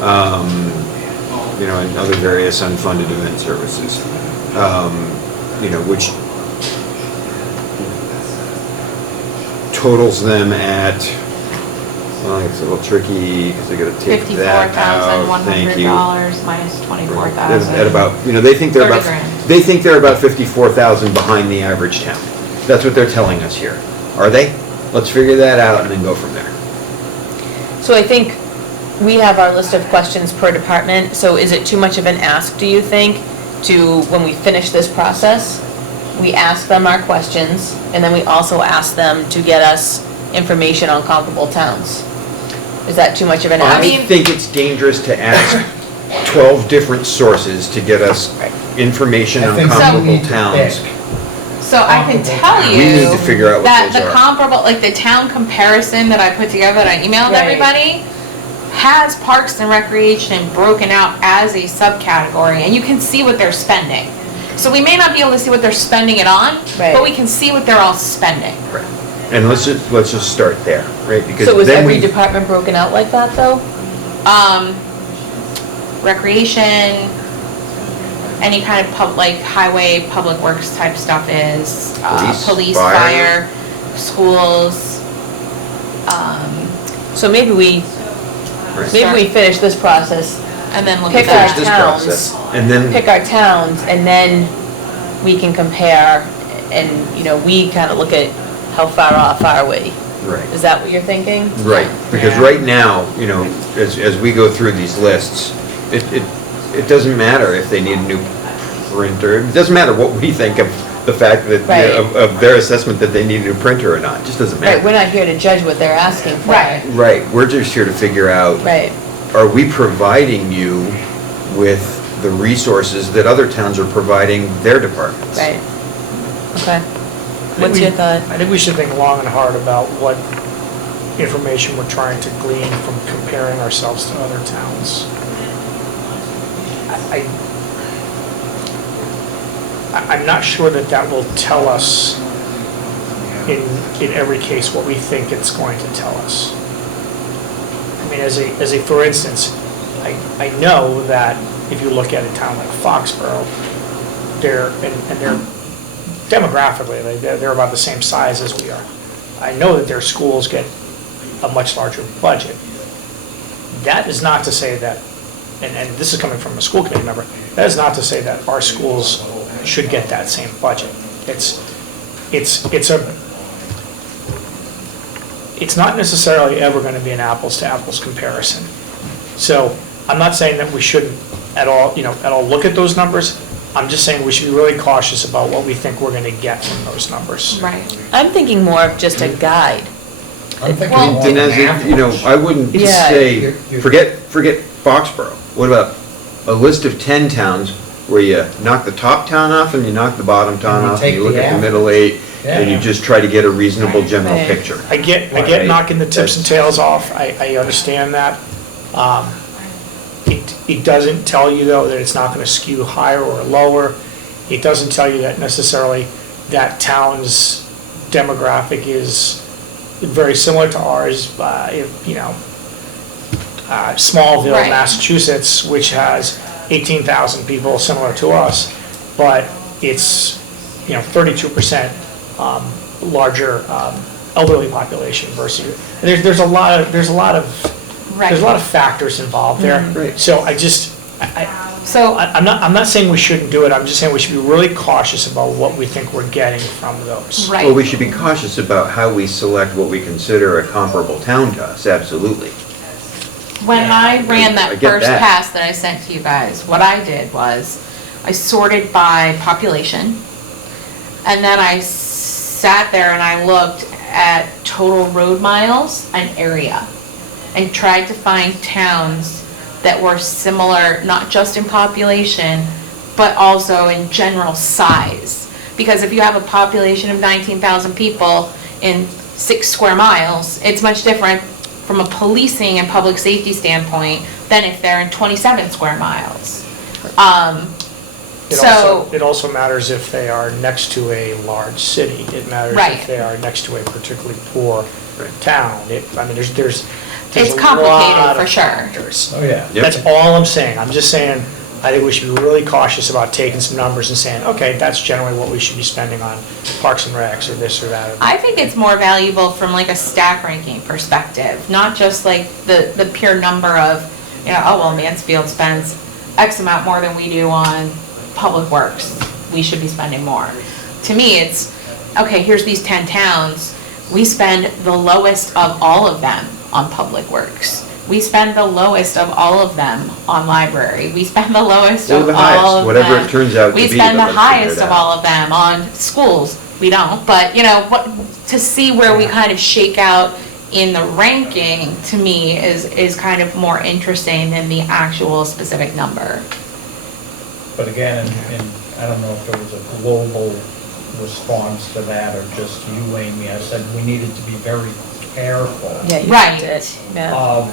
And other various unfunded event services. Which totals them at, well, it's a little tricky because they gotta take that out. Thank you. $54,100 minus $24,000. At about, they think they're 30 about, grand. they think they're about 54,000 behind the average town. That's what they're telling us here. Are they? Let's figure that out and then go from there. So I think we have our list of questions per department, so is it too much of an ask, do you think, to, when we finish this process, we ask them our questions, and then we also ask them to get us information on comparable towns? Is that too much of an ask? I think it's dangerous to ask 12 different sources to get us information I on think we comparable need to towns. pick. So I can tell you. We need to figure out what that those the are. comparable, like the town comparison that I put together, that I emailed Right. everybody, has Parks and Recreation broken out as a subcategory, and you can see what they're spending. So we may not be able to see what they're spending it on, Right. but we can see what they're all spending. And let's just start there, right? Because So is then every we, department broken out like that, though? Recreation, any kind of like highway, public works type stuff is, police, fire. fire, schools, So maybe we finish this process, and then look pick at our finish that. this process, towns, and then, pick our towns, and then we can compare, and, we kind of look at how far off are we? right. Is that what you're thinking? Right, because Yeah. right now, as we go through these lists, it doesn't matter if they need a new printer. It doesn't matter what we think of the fact that, Right. of their assessment that they need a new printer or not. It just doesn't Right, we're matter. not here to judge what they're asking for. Right. Right, we're just here to figure out, Right, are we providing you with the resources that other towns are providing their departments? right. Okay. What's your thought? I think we should think long and hard about what information we're trying to glean from comparing ourselves to other towns. I'm not sure that will tell us in every case what we think it's going to tell us. I mean, as a for instance, I know that if you look at a town like Foxborough, they're demographically, they're about the same size as we are. I know that their schools get a much larger budget. That is not to say that, and this is coming from a school committee member, that is not to say that our schools should get that same budget. It's not necessarily ever going to be an apples to apples comparison. So I'm not saying that we shouldn't at all look at those numbers. I'm just saying we should be really cautious about what we think we're going to get from those numbers. Right. I'm thinking more of just a guide. I'm thinking Well- more Then of as an if, average. I wouldn't Yeah. say, You're- forget Foxborough. What about a list of 10 towns where you knock the top town off and you knock the bottom town And you off and you take look the at the middle 8 and you Yeah. just try to get a reasonable general Right. picture. I get Right. knocking the tips and tails off, I understand that. It doesn't tell you, though, that it's not going to skew higher or lower. It doesn't tell you that necessarily that town's demographic is very similar to ours. Smallville, Right. Massachusetts, which has 18,000 people similar to us, but it's, 32% larger elderly population versus, there's a lot of Right. there's a lot of factors involved there. Right. So So, I'm not saying we shouldn't do it, I'm just saying we should be really cautious about what we think we're getting from those. right. Well, we should be cautious about how we select what we consider a comparable town to us, absolutely. When I ran I that get first that. pass that I sent to you guys, what I did was, I sorted by population, and then I sat there and I looked at total road miles and area, and tried to find towns that were similar, not just in population, but also in general size. Because if you have a population of 19,000 people in 6 square miles, it's much different from a policing and public safety standpoint than if they're in 27 square miles. It also matters if they are next to a large city. It matters Right. if they are next to a particularly poor town. There's It's a complicated, lot for of sure. factors. Oh, yeah. Yep. That's all I'm saying. I'm just saying, I think we should be really cautious about taking some numbers and saying, okay, that's generally what we should be spending on Parks and Recs or this or that. I think it's more valuable from like a stack ranking perspective, not just like the pure number of, oh, well, Mansfield spends X amount more than we do on public works. We should be spending more. To me, it's, okay, here's these 10 towns. We spend the lowest of all of them on public works. We spend the lowest of all of them on library. We spend the lowest Or of the all highest, of whatever them. it turns out to We be, spend but the let's figure highest it of out. all of them on schools. We don't, but to see where we kind of shake out in the ranking, to me, is kind of more interesting than the actual specific number. But again, and I don't know if there was a global response to that or just you, Amy, I said we needed to be very careful Yeah, you Right. sent it. Yeah. of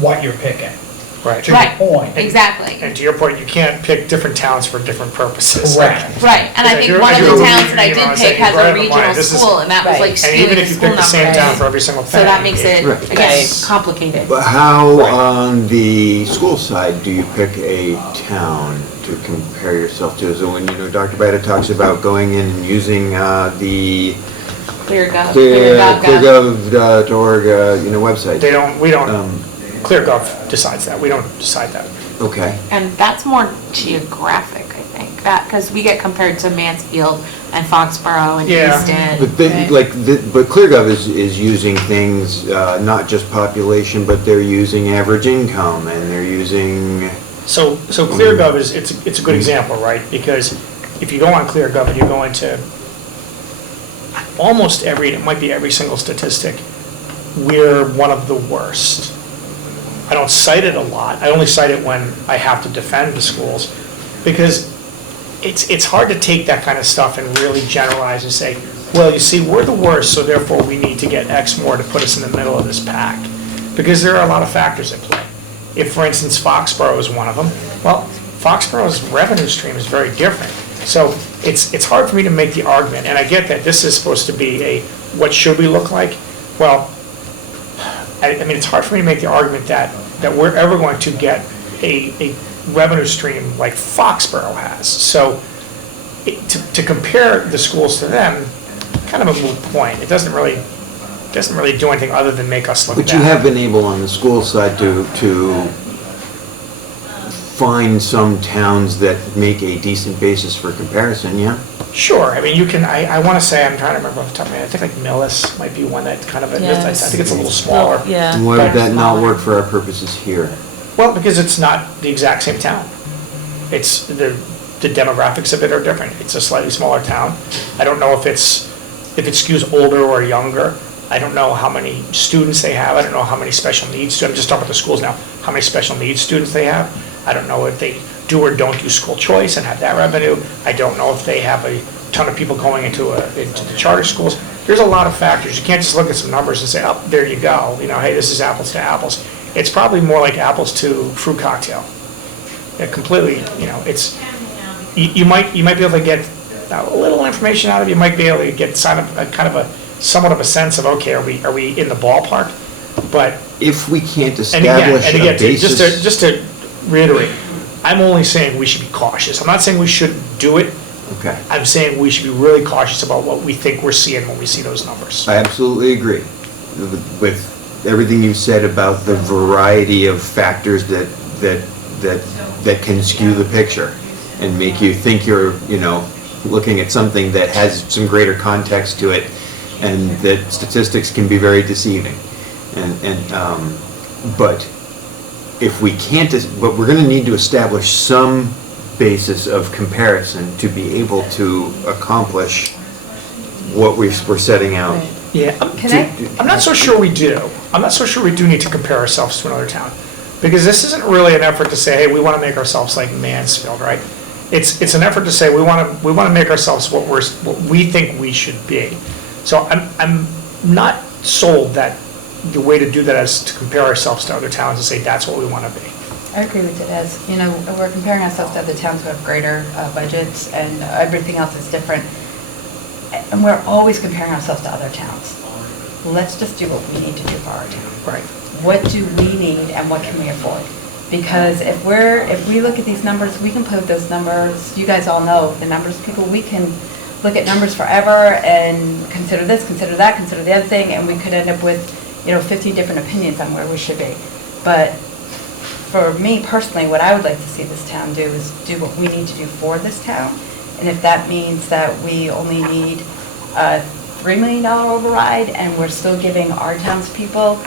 what you're picking. Right. To your Right. point. Exactly. And to your point, you can't pick different towns for different purposes. Correct. Right, and I If think you're- one if of you're the a towns that I regional, did say, pick has right a on the line, regional this is- school, and that was Right. like And skewing even the if you school pick the same numbers. town for every single thing. So that makes it, Right. again, Right. complicated. But how, Right. on the school side, do you pick a town to compare yourself to? So when, Dr. Bida talks about going in and using the cleargov.org, website. We don't, Um, ClearGov decides that, we don't decide that. Okay. And that's more geographic, I think, because we get compared to Mansfield and Foxborough and Yeah. Easton. But then, but ClearGov is using things, not just population, but they're using average income and they're using, So ClearGov it's a good example, right? Because if you go on ClearGov and you go into almost it might be every single statistic, we're one of the worst. I don't cite it a lot. I only cite it when I have to defend the schools, because it's hard to take that kind of stuff and really generalize and say, well, you see, we're the worst, so therefore we need to get X more to put us in the middle of this pack. Because there are a lot of factors at play. If, for instance, Foxborough is one of them, well, Foxborough's revenue stream is very different. So it's hard for me to make the argument, and I get that this is supposed to be a, what should we look like? Well, I mean, it's hard for me to make the argument that that we're ever going to get a revenue stream like Foxborough has. So to compare the schools to them, kind of a moot point. It doesn't really do anything other than make us look bad. But you have been able on the school side to find some towns that make a decent basis for comparison, yeah? Sure, I mean, you can, I want to say, I'm trying to remember off the top of my head, I think like Millis might be one that kind of, I Yes. think it's a little smaller. Well, yeah. And why would that not work for our purposes here? Well, because it's not the exact same town. It's, the demographics of it are different. It's a slightly smaller town. I don't know if it skews older or younger. I don't know how many students they have. I don't know how many special needs, I'm just talking about the schools now, how many special needs students they have. I don't know if they do or don't do school choice and have that revenue. I don't know if they have a ton of people going into the charter schools. There's a lot of factors. You can't just look at some numbers and say, oh, there you go. You know, hey, this is apples to apples. It's probably more like apples to fruit cocktail. It completely, you know, it's, you might be able to get a little information out of it. You might be able to get somewhat of a sense of, okay, are we in the ballpark? But If we can't and again, establish a basis. just to reiterate, I'm only saying we should be cautious. I'm not saying we shouldn't do it. Okay, I'm saying we should be really cautious about what we think we're seeing when we see those numbers. I absolutely agree with everything you said about the variety of factors that can skew the picture and make you think you're, you know, looking at something that has some greater context to it, and that statistics can be very deceiving. But if we can't, but we're gonna need to establish some basis of comparison to be able to accomplish what we're setting out. Yeah, I'm not so sure we do. I'm not so sure we do need to compare ourselves to another town. Because this isn't really an effort to say, hey, we want to make ourselves like Mansfield, right? It's an effort to say, we want to make ourselves what we think we should be. So I'm not sold that the way to do that is to compare ourselves to other towns and say, that's what we want to be. I agree with it, as, you know, we're comparing ourselves to other towns who have greater budgets and everything else is different. And we're always comparing ourselves to other towns. Let's just do what we need to do for our town. Right. What do we need and what can we afford? Because if we look at these numbers, we can put those numbers, you guys all know the numbers, people, we can look at numbers forever and consider this, consider that, consider the other thing, and we could end up with, 50 different opinions on where we should be. But for me personally, what I would like to see this town do is do what we need to do for this town. And if that means that we only need a $3 million override and we're still giving our townspeople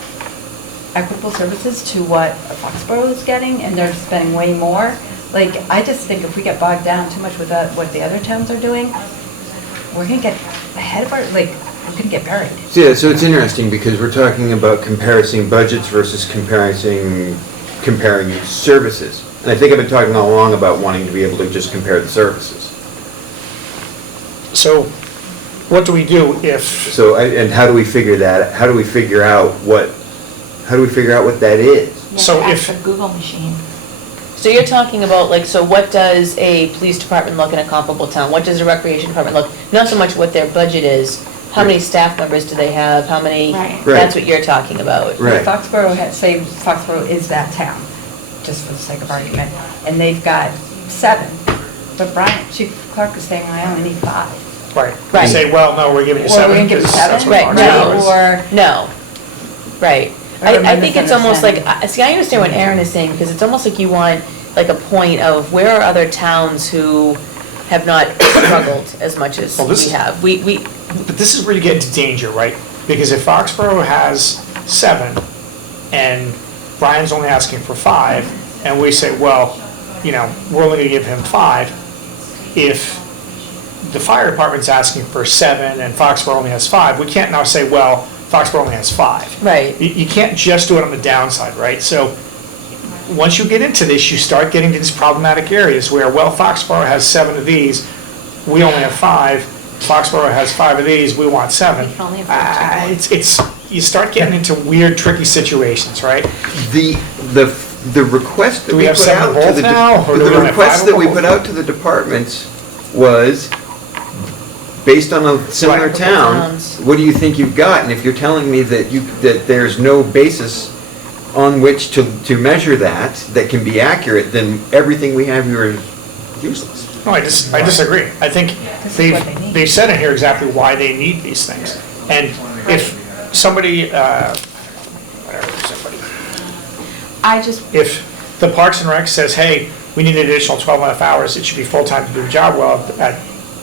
equitable services to what Foxborough is getting and they're spending way more, like, I just think if we get bogged down too much with what the other towns are doing, we're gonna get ahead of we're gonna get buried. Yeah, so it's interesting because we're talking about comparing budgets versus comparing services. And I think I've been talking all along about wanting to be able to just compare the services. So what do we do if, So, and how do we figure that, how do we figure out what that is? So Yeah, if- that's the Google machine. So you're talking about, like, so what does a police department look in a comparable town? What does a recreation department look? Not so much what their budget is, how many staff members do they have, how many, Right. that's what you're talking about. Right. Say Foxborough is that town, just for the sake of argument, and they've got 7. But Chief Clark is saying, I only need 5. right, Right. you say, well, no, we're giving you Or we're 7. gonna give you because 7, that's what Right, our no. number is. Or, No, right. Or am I I think it's almost like, misunderstanding? see, I understand what Aaron is saying, because it's almost like you want, like, a point of where are other towns who have not struggled as much as Well, this we is- have? But this is where you get into danger, right? Because if Foxborough has 7 and Brian's only asking for 5, and we say, well, we're only gonna give him 5, if the fire department's asking for 7 and Foxborough only has 5, we can't now say, well, Foxborough only has 5. Right. You can't just do it on the downside, right? So once you get into this, you start getting to these problematic areas where, well, Foxborough has 7 of these, we only have 5. Foxborough has 5 of these, we want 7. We can only afford 2. You start getting into weird, tricky situations, right? The request that Do we we have put 7 out of to both now, or do we the only have request 5 that of we both? put out to the departments was, based on a similar Right. town, Towns. what do you think you've got? And if you're telling me that there's no basis on which to measure that can be accurate, then everything we have here is useless. No, I disagree. I think This is what they need. they've said in here exactly why they need these things. And if somebody, if the Parks and Rec says, hey, we need an additional 12.5 hours, it should be full-time to do the job well at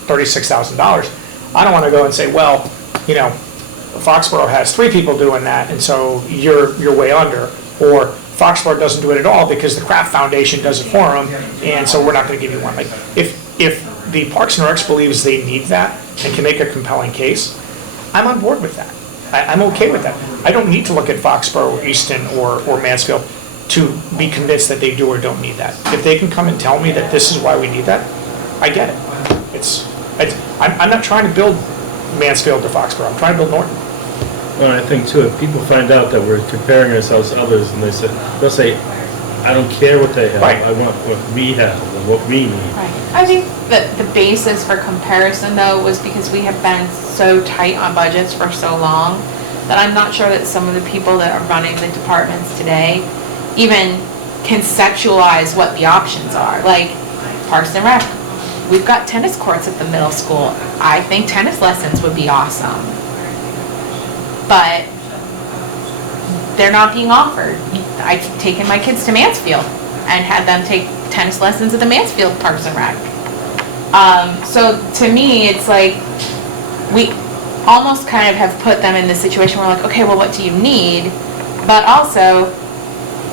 $36,000, I don't want to go and say, well, you know, Foxborough has 3 people doing that, and so you're way under. Or Foxborough doesn't do it at all because the Kraft Foundation does it for them, and so we're not going to give you one. Like, if the Parks and Recs believes they need that and can make a compelling case, I'm on board with that. I'm okay with that. I don't need to look at Foxborough, Easton, or Mansfield to be convinced that they do or don't need that. If they can come and tell me that this is why we need that, I get it. I'm not trying to build Mansfield to Foxborough, I'm trying to build Norton. Well, I think too, if people find out that we're comparing ourselves to others, and they'll say, I don't care what they have, Right. I want what we have, and what we need. Right. I think that the basis for comparison though was because we have been so tight on budgets for so long that I'm not sure that some of the people that are running the departments today even conceptualize what the options are. Like Parks and Rec, we've got tennis courts at the middle school. I think tennis lessons would be awesome. But they're not being offered. I've taken my kids to Mansfield and had them take tennis lessons at the Mansfield Parks and Rec. So to me, it's like we almost kind of have put them in this situation where we're like, okay, well, what do you need? But also,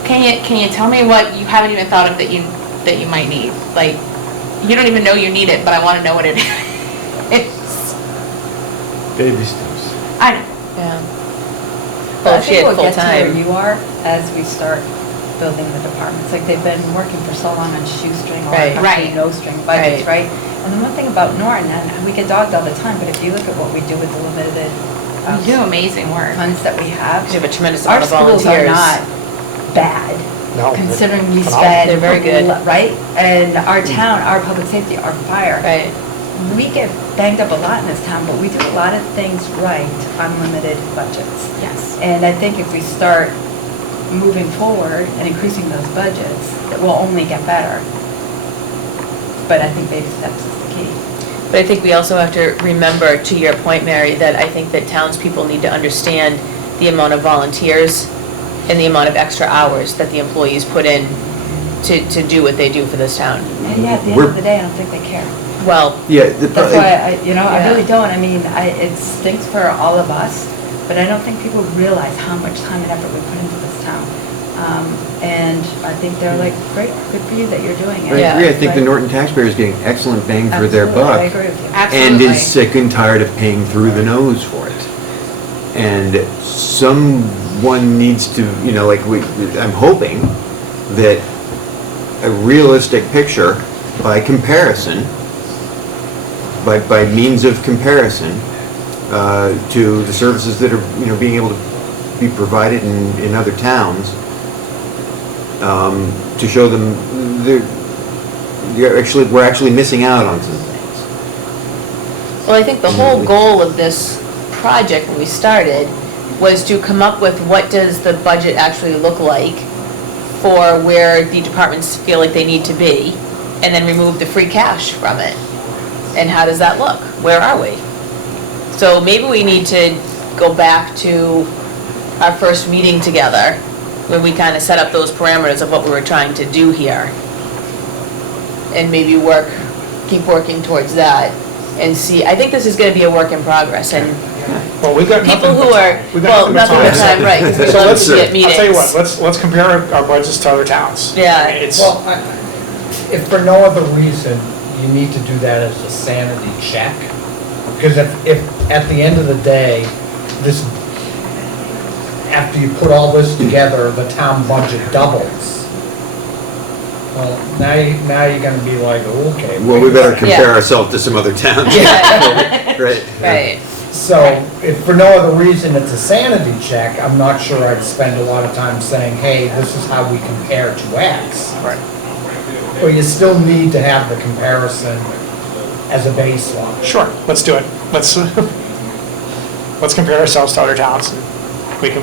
can you tell me what you haven't even thought of that you might need? Like, you don't even know you need it, but I want to know what it is. Baby steps. I know. Yeah. But Well, I if she think had we'll get to where full-time. you are as we start building the departments. Like, they've been working for so long on shoestring or Right. actually Right. no string budgets, Right. right? And the one thing about Norton, and we get dogged all the time, but if you look at what we do with the limited You do amazing work. funds that we have, We have a tremendous our amount of schools are volunteers. not bad, No, considering we phenomenal. spend. They're very good. Right? And our town, our public safety, our fire. Right. We get banged up a lot in this town, but we do a lot of things right on limited budgets. Yes. And I think if we start moving forward and increasing those budgets, it will only get better. But I think baby steps is the key. But I think we also have to remember, to your point, Mary, that I think that townspeople need to understand the amount of volunteers and the amount of extra hours that the employees put in to do what they do for this town. And yeah, at the end of the day, I don't think they care. Well, Yeah, That's why I Yeah. really don't. I mean, it stinks for all of us, but I don't think people realize how much time and effort we put into this town. And I think they're like, great, good for you that you're doing it. I Yeah. agree, I think the Right? Norton taxpayer is getting excellent bang for their Absolutely, buck. I agree with you. And Absolutely. is sick and tired of paying through the nose for it. And someone needs to, I'm hoping that a realistic picture by comparison, by means of comparison, to the services that are, being able to be provided in other towns, to show them we're actually missing out on some things. well, I think the whole goal of this project when we started was to come up with what does the budget actually look like for where the departments feel like they need to be, and then remove the free cash from it. And how does that look? Where are we? So maybe we need to go back to our first meeting together, when we kind of set up those parameters of what we were trying to do here. And maybe keep working towards that and see, I think this is gonna be a work in progress, and Well, we've got people nothing who but are, time. We've got well, nothing but time, right, because we So love let's, to get meetings. I'll tell you what, let's compare our budgets to other towns. Yeah. I mean, It's, Well, if for no other reason, you need to do that as a sanity check. Because if at the end of the day, after you put all this together, the town budget doubles. Well, now you're gonna be like, okay. Well, we better compare Yeah. ourselves to some other towns. Yeah. Right. Right, So, if for no other reason it's a sanity check, I'm not sure I'd spend a lot of time saying, hey, this is how we compare to X. right. But you still need to have the comparison as a baseline. Sure, let's do it. Let's compare ourselves to other towns, and we can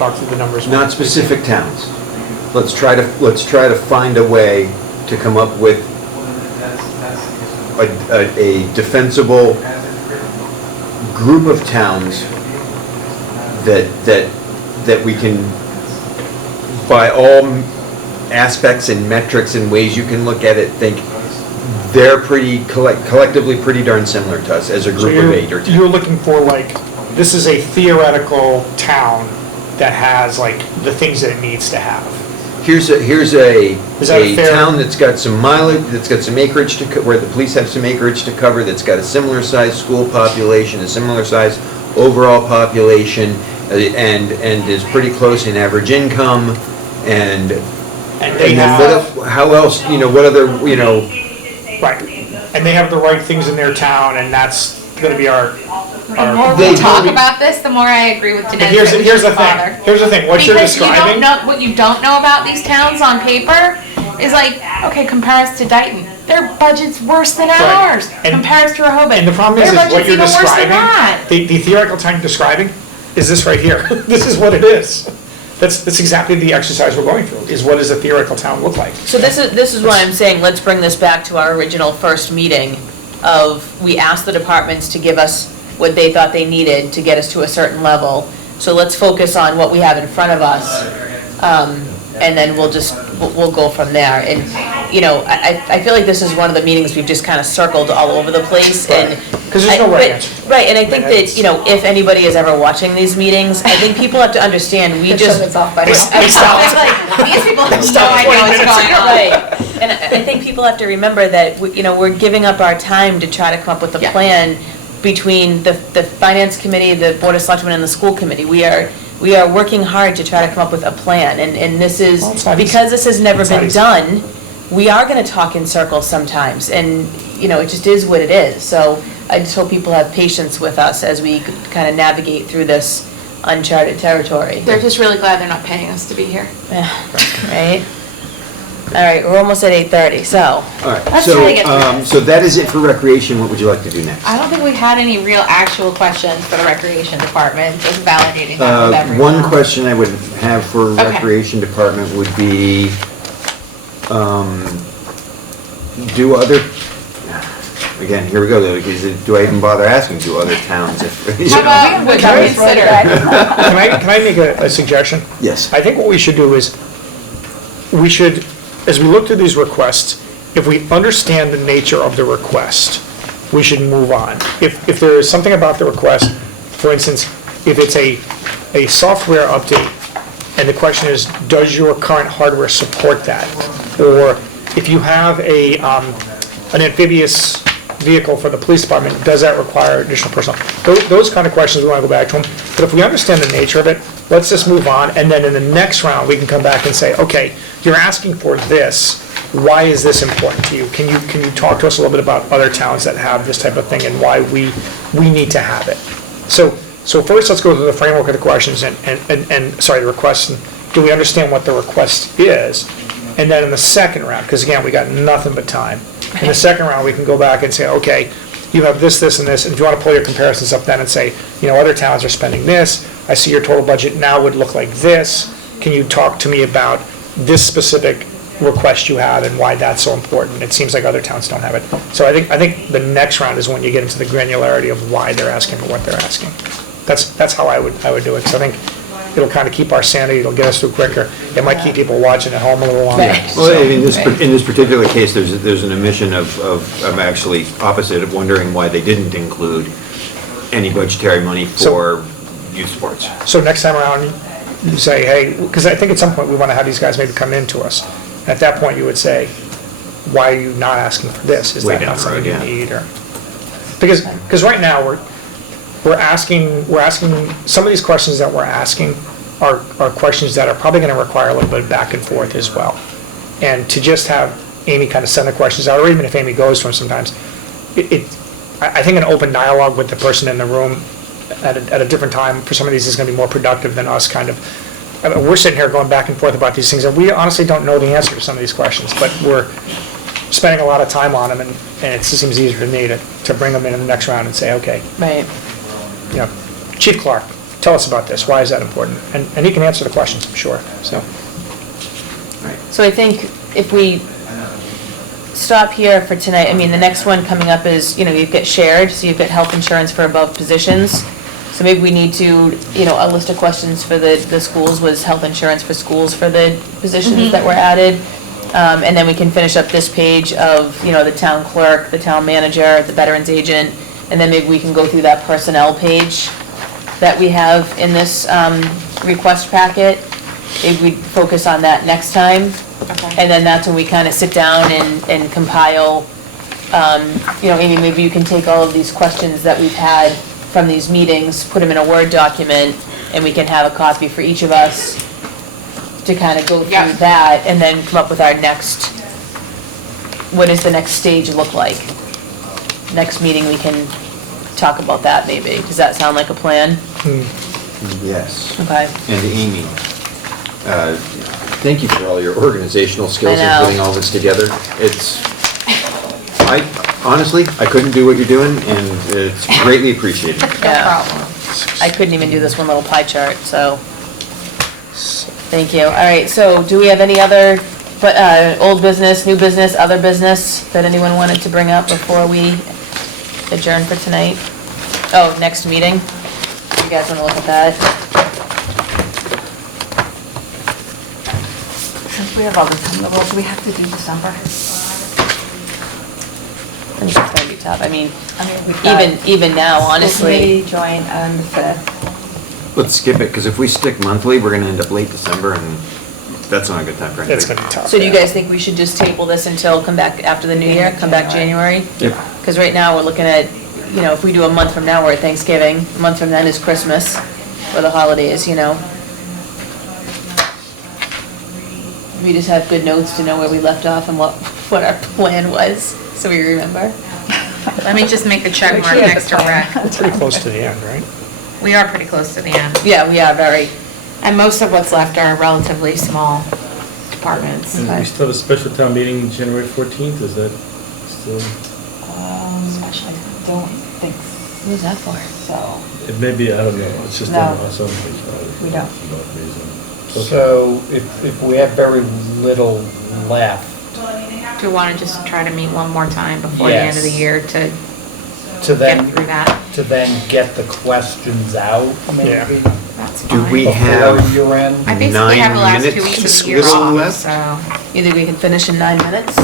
talk through the numbers. Not specific towns. Let's try to find a way to come up with a defensible group of towns that we can, by all aspects and metrics and ways you can look at it, think they're collectively pretty darn similar to us as a group of 8 or 10. You're looking for like, this is a theoretical town that has like the things that it needs to have. Here's a fair- town that's got some mileage, that's got some acreage to, where the police have some acreage to cover, that's got a similar size school population, a similar size overall population, and is pretty close in average income, and they then have, how else, what other, right, and they have the right things in their town, and that's gonna be our. The more They we talk do. about this, the more I agree with But Jeanette. here's that we the shouldn't bother. thing, here's the thing, what you're Because you don't describing. know, what you don't know about these towns on paper is like, okay, compare us to Dayton. Their budget's worse than Right. ours. And- Compare us to Rehoboth. And the problem is Their what budget's you're even worse than describing, that. the theoretical town you're describing is this right here. This is what it is. That's exactly the exercise we're going through, is what does a theoretical town look like? So this is why I'm saying, let's bring this back to our original first meeting of, we asked the departments to give us what they thought they needed to get us to a certain level. So let's focus on what we have in front of us, and then we'll go from there. And, I feel like this is one of the meetings we've just kind of circled all over the place, and. Because there's no right answer. Right, and I think that, if anybody is ever watching these meetings, I think people have to understand, we just. It's off by now. I was like, these people have no idea what's going on. Right, and I think people have to remember that, we're giving up our time to try to come up with a Yeah. plan between the finance committee, the board of selectmen, and the school committee. We are working hard to try to come up with a plan, and this is, Well, it's not easy. because this has never It's not been easy. done, we are gonna talk in circles sometimes, and, it just is what it is. So I just hope people have patience with us as we kind of navigate through this uncharted territory. They're just really glad they're not paying us to be here. Right? All right, we're almost at 8:30, so. All right, Let's try to get through so, this. so that is it for recreation. What would you like to do next? I don't think we had any real actual questions for the recreation department, just validating that with everyone. One question I would have for Okay. recreation department would be, do other, again, here we go, though, because do I even bother asking, do other towns? How about, would you consider? Can I make a suggestion? Yes. I think what we should do is, we should, as we look through these requests, if we understand the nature of the request, we should move on. If there is something about the request, for instance, if it's a software update, and the question is, does your current hardware support that? Or if you have an amphibious vehicle for the police department, does that require additional personnel? Those kind of questions we want to go back to them. But if we understand the nature of it, let's just move on, and then in the next round, we can come back and say, okay, you're asking for this, why is this important to you? Can you talk to us a little bit about other towns that have this type of thing and why we need to have it? So first, let's go through the framework of the questions and the requests, and do we understand what the request is? And then in the second round, because again, we got nothing but time, in the second round, we can go back and say, okay, you have this, this, and this, and if you want to pull your comparisons up then and say, other towns are spending this, I see your total budget now would look like this, can you talk to me about this specific request you have and why that's so important? It seems like other towns don't have it. So I think the next round is when you get into the granularity of why they're asking for what they're asking. That's how I would do it, because I think it'll kind of keep our sanity, it'll get us through quicker. It might keep people watching at home a little longer. Right. Well, in this particular case, there's an omission of actually opposite, of wondering why they didn't include any budgetary money for youth sports. So next time around, you say, hey, because I think at some point we want to have these guys maybe come in to us. At that point, you would say, why are you not asking for this? Is Way that down not the something you road, yeah. need? Or because right now, we're asking, some of these questions that we're asking are questions that are probably going to require a little bit of back and forth as well. And to just have Amy kind of send the questions out, or even if Amy goes to them sometimes, I think an open dialogue with the person in the room at a different time for some of these is going to be more productive than us kind of, I mean, we're sitting here going back and forth about these things, and we honestly don't know the answer to some of these questions, but we're spending a lot of time on them, and it just seems easier to me to bring them in the next round and say, okay, Right. Chief Clark, tell us about this, why is that important? And he can answer the questions, I'm sure, so. So I think if we stop here for tonight, I mean, the next one coming up is, you've got shared, so you've got health insurance for above positions. So maybe we need to, a list of questions for the schools was health insurance for schools for the positions that were added. And then we can finish up this page of, the town clerk, the town manager, the veterans agent, and then maybe we can go through that personnel page that we have in this request packet. Maybe we focus on that next time. Okay. And then that's when we kind of sit down and compile, Amy, maybe you can take all of these questions that we've had from these meetings, put them in a Word document, and we can have a copy for each of us to kind of go through Yep. that, and then come up with our next, what does the next stage look like? Next meeting, we can talk about that maybe. Does that sound like a plan? Yes. Okay. And Amy, thank you for all your organizational skills I in know. putting all this together. Honestly, I couldn't do what you're doing, and it's greatly appreciated. No Yeah. problem. I couldn't even do this one little pie chart, so, thank you. All right, so do we have any other, old business, new business, other business that anyone wanted to bring up before we adjourn for tonight? Oh, next meeting? You guys wanna look at that? Since we have all this coming up, do we have to do December? I think it's gonna be tough. I mean, we've got even now, school honestly. committee join on the 5th. Let's skip it, because if we stick monthly, we're gonna end up late December, and that's not a good time for anybody. It's gonna be tough. So do you yeah. guys think we should just table this until, come back after the new year, come back January? Yep. Because right now, we're looking at, if we do a month from now, we're at Thanksgiving, a month from then is Christmas, or the holidays, We just have good notes to know where we left off and what our plan was, so we remember. Let me just make the check mark Actually, next to rec. We're pretty close to the end, right? We are pretty close to the end. Yeah, we are very, And most of what's left are relatively small departments. And we still have a special town meeting January 14th, is that still, I don't think who's that for? so. it may be, I don't know, it's just No. also. We don't. So if we have very little left, Do we want to just try to meet one more time before the end of the Yes. year to to get then, through that? to then get the questions out, Yeah. maybe? That's Do fine. we Before have you're in? I basically have the 9 last 2 minutes weeks of the year little off, left? so. You think we can finish in 9 minutes?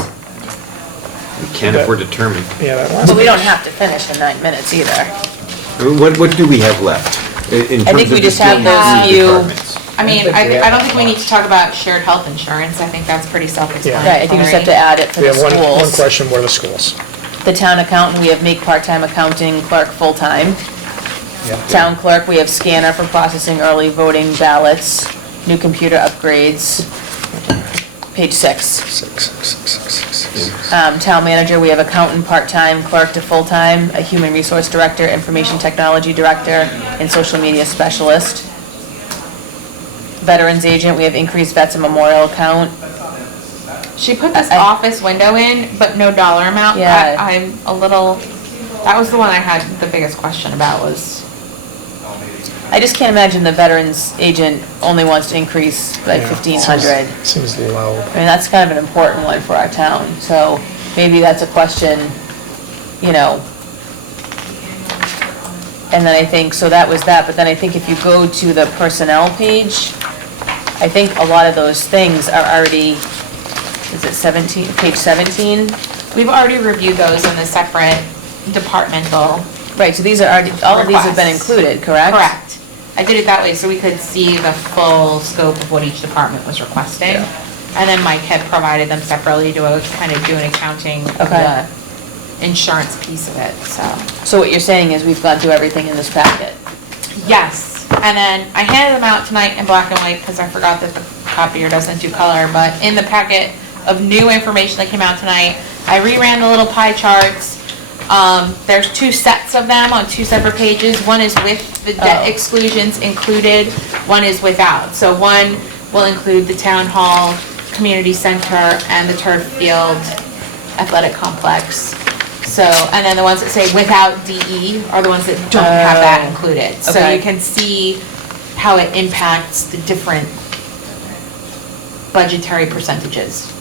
We can if we're determined. Yeah, that last. But we don't have to finish in 9 minutes either. What do we have left? In terms think we of just the have two those few- departments? I mean, think we I have don't think we need to talk about shared health insurance. I think that's pretty self-explanatory. Right, I think we just have to add it for We the have one schools. question, what are the schools? The town accountant, we have make part-time accounting clerk full-time. Yep. Town clerk, we have scanner for processing early voting ballots, new computer upgrades, page 6. Town manager, we have accountant part-time, clerk to full-time, a human resource director, information technology director, and social media specialist. Veterans agent, we have increased vets and memorial account. She put this I- office window in, but no dollar amount. Yeah. I'm a little, that was the one I had the biggest question about was, I just can't imagine the veterans agent only wants to increase like Yeah. 1,500. Seems low. I mean, that's kind of an important one for our town, so maybe that's a question, and then I think, so that was that, but then I think if you go to the personnel page, I think a lot of those things are already, is it 17, page 17? we've already reviewed those in the separate departmental. Right, so these are already, all of these have been Requests. included, correct? Correct. I did it that way so we could see the full scope of what each department was requesting. And then Mike had provided them separately to kind of do an accounting of Okay. the insurance piece of it, so. So what you're saying is we've gone through everything in this packet? Yes, and then I handed them out tonight in black and white because I forgot that the copier doesn't do color, but in the packet of new information that came out tonight, I reran the little pie charts. There's 2 sets of them on 2 separate pages. One is with the debt Oh. exclusions included, one is without. So one will include the town hall, community center, and the turf field athletic complex. So, and then the ones that say without DE are the ones that don't have that Oh, included. So okay. you can see how it impacts the different budgetary percentages.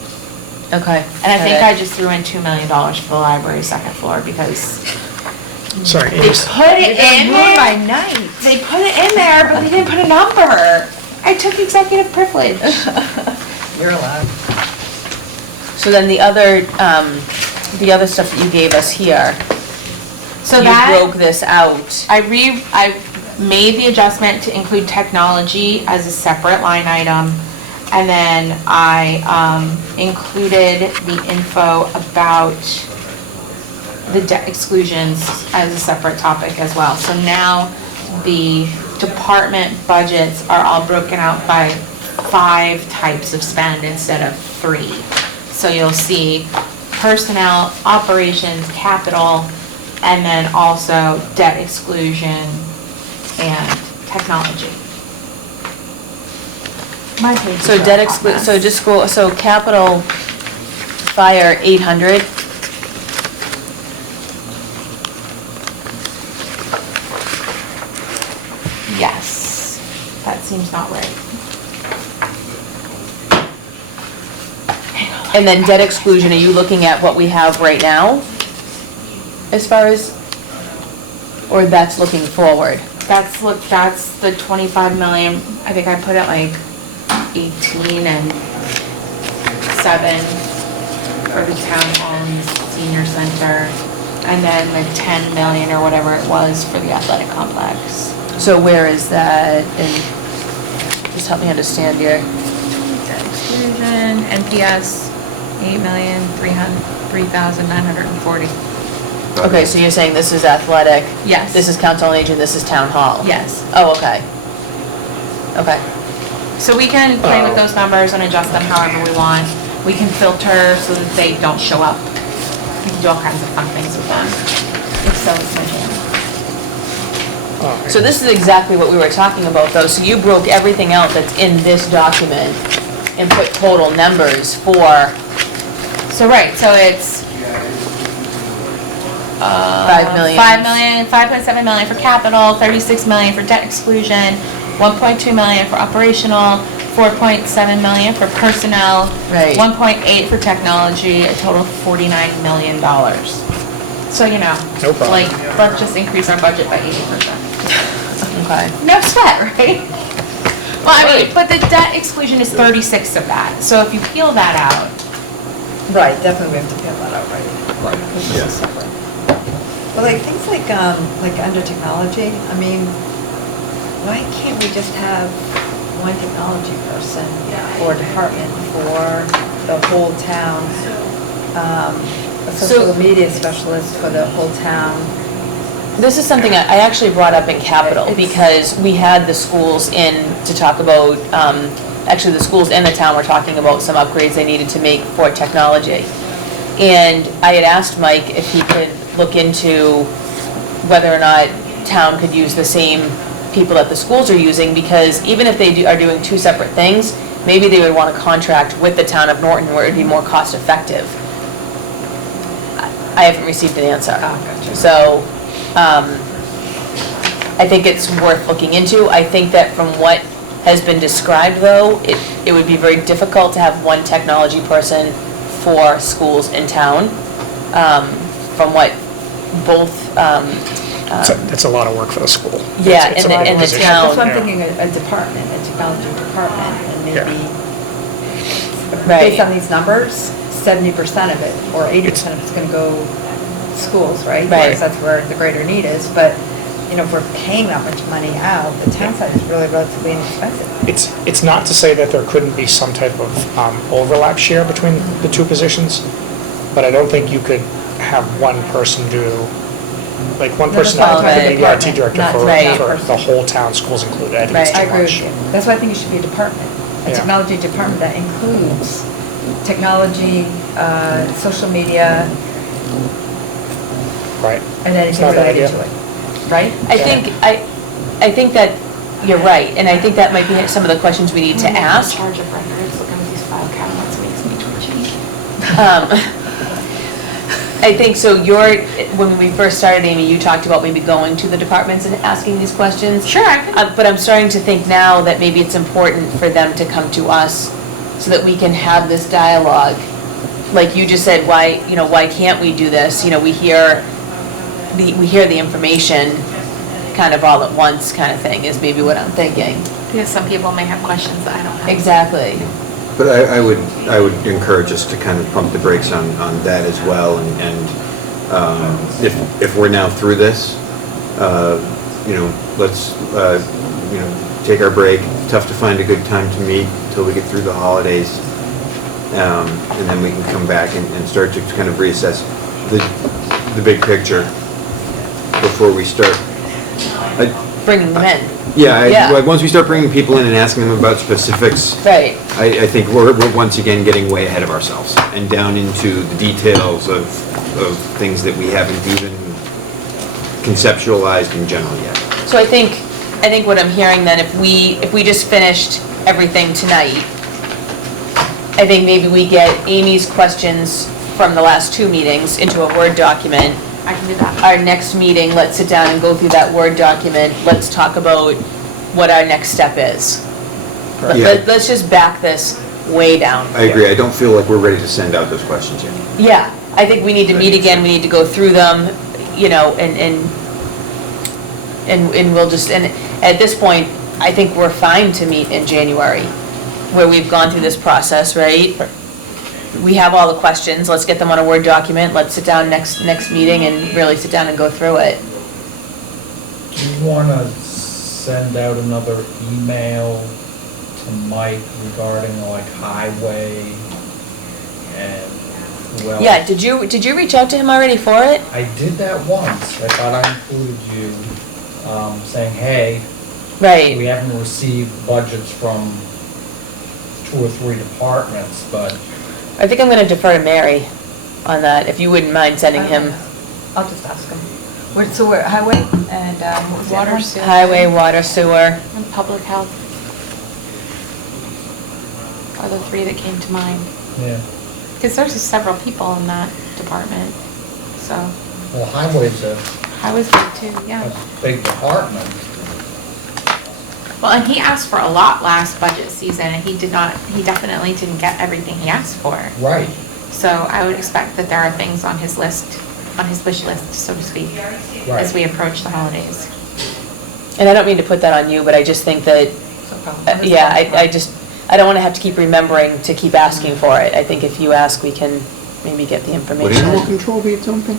Okay. And I think got I it. just threw in $2 million for the library second floor because Sorry, they Amy's- put it in by there. night. They put it in there, but they didn't put a number. I took executive privilege. You're allowed. So then the other stuff that you gave us here, So you that. broke this out. I made the adjustment to include technology as a separate line item. And then I, included the info about the debt exclusions as a separate topic as well. So now the department budgets are all broken out by 5 types of spend instead of 3. So you'll see personnel, operations, capital, and then also debt exclusion and technology. My page is So a debt hot exclu, mess. so just go, so capital fire 800. Yes, that seems not right. And then debt exclusion, are you looking at what we have right now? As far as, or that's looking forward? That's the 25 million, I think I put it like 18 and 7 for the town hall and senior center, and then the 10 million or whatever it was for the athletic complex. So where is that, and just help me understand your, Debt exclusion, NPS, 8,303,940. okay, so you're saying this is athletic? Yes. This is council on aging, this is town hall? Yes. Oh, okay. Okay, So we can play with those numbers and adjust them however we want. We can filter so that they don't show up. We can do all kinds of fun things with them. If so, it's my jam. so this is exactly what we were talking about though, so you broke everything out that's in this document and put total numbers for So, right, so it's 5 million. 5 million, 5.7 million for capital, 36 million for debt exclusion, 1.2 million for operational, 4.7 million for personnel, Right. 1.8 for technology, a total of $49 million. So, you know, No problem. like, let's just increase our budget by 80%. Okay. No sweat, right? Well, I mean, but the debt exclusion is 36 of that, so if you peel that out, Right, definitely we have to peel that out, right? Because this is separate. But like things like under technology, I mean, why can't we just have one technology person or department for the whole town? A social media specialist for the whole town. This is something I actually brought up in capital, It's- because we had the schools in to talk about, actually the schools and the town were talking about some upgrades they needed to make for technology. And I had asked Mike if he could look into whether or not town could use the same people that the schools are using, because even if they are doing 2 separate things, maybe they would want to contract with the town of Norton where it'd be more cost effective. I haven't received an answer. Oh, gotcha. So, I think it's worth looking into. I think that from what has been described though, it would be very difficult to have one technology person for schools in town. From what both, It's a lot of work for the school. Yeah, It's a and the- big and the position. town- That's why I'm Yeah. thinking a department, a technology department, and maybe, Right. based on these numbers, 70% of it, or 80% of it's gonna go schools, right? Right. Because that's where the greater need is, but, you know, if we're paying that much money out, the town side is really relatively inexpensive. It's not to say that there couldn't be some type of overlap share between the 2 positions, but I don't think you could have one person do, like, one No, person that's out why I'm the talking ERT department, director not for right. for the whole town, schools included. I think it's Right. I too agree with much. you. That's why I think it should be a department, a Yeah. technology department that includes technology, social media, Right. and It's anything not a bad related to idea. it, right? I think that you're right, and I think that might be some of the questions we need to ask. Charge of records, looking at these file cabinets makes me twitchy. I think so when we first started, Amy, you talked about maybe going to the departments and asking these questions. Sure, I can. But I'm starting to think now that maybe it's important for them to come to us so that we can have this dialogue. Like you just said, why can't we do this? We hear the information kind of all at once kind of thing is maybe what I'm thinking. Because some people may have questions that I don't have. Exactly. But I would encourage us to kind of pump the brakes on that as well, and if we're now through this, let's, take our break. Tough to find a good time to meet until we get through the holidays, and then we can come back and start to kind of reassess the big picture before we start. Bringing them in. Yeah. Once we start bringing people in and asking them about specifics, Right. I think we're once again getting way ahead of ourselves and down into the details of things that we haven't even conceptualized in general yet. So I think what I'm hearing then, if we just finished everything tonight, I think maybe we get Amy's questions from the last 2 meetings into a Word document. I can do that. Our next meeting, let's sit down and go through that Word document. Let's talk about what our next step is. Yeah. Let's just back this way down. I agree. I don't feel like we're ready to send out those questions yet. Yeah, I think we need to meet again, we need to go through them, and we'll just, and at this point, I think we're fine to meet in January, where we've gone through this process, right? We have all the questions, let's get them on a Word document, let's sit down next meeting and really sit down and go through it. Do you want to send out another email to Mike regarding like highway and who else? Yeah, did you reach out to him already for it? I did that once. I thought I included you, saying, hey, we Right, haven't received budgets from 2 or 3 departments, but I think I'm gonna defer to Mary on that, if you wouldn't mind sending him I'll just ask him. So we're highway and, what was the other Water, one? sewer. highway, water, sewer. And public health are the 3 that came to mind. yeah. Because there's just several people in that department, so Well, highway's I was good too, yeah. a big department. Well, and he asked for a lot last budget season, and he definitely didn't get everything he asked for. Right. So I would expect that there are things on his list, on his wish list, so to speak, as we approach the holidays. And I don't mean to put that on you, but I just think that, No problem. yeah, I don't want to have to keep remembering to keep asking for it. I think if you ask, we can maybe get the Would information. animal control be its own thing?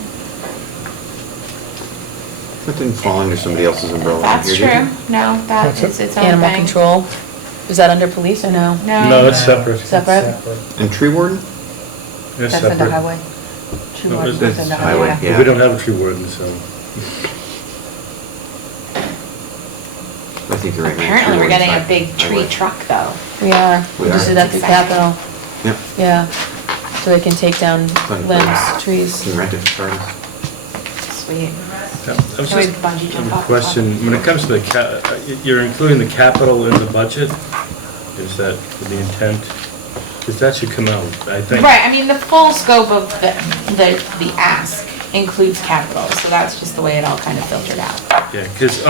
That didn't fall under somebody else's umbrella. That's here, did true. No, that is its own thing. Animal control, is that under police or no? No, it's separate. Separate? it? And tree warden? It's That's under separate. highway. True No, warden it's- is under it's highway, highway. yeah. We don't have a tree warden, so. I think you're right. man. Apparently, Tree we're getting a warden's big not tree highway. truck, though. We are, we We just are. did that through Exciting. capital, Yep. yeah. So they can take down Fun. limbs, trees. Can rent it, sorry. Sweet. I was Can we just, bungee jump a off the question, when it comes to you're including the capital in the budget? Is that the intent? Because that should come out, I think. Right, I mean, the full scope of the ask includes capital, so that's just the way it all kind of filtered out. Yeah, because,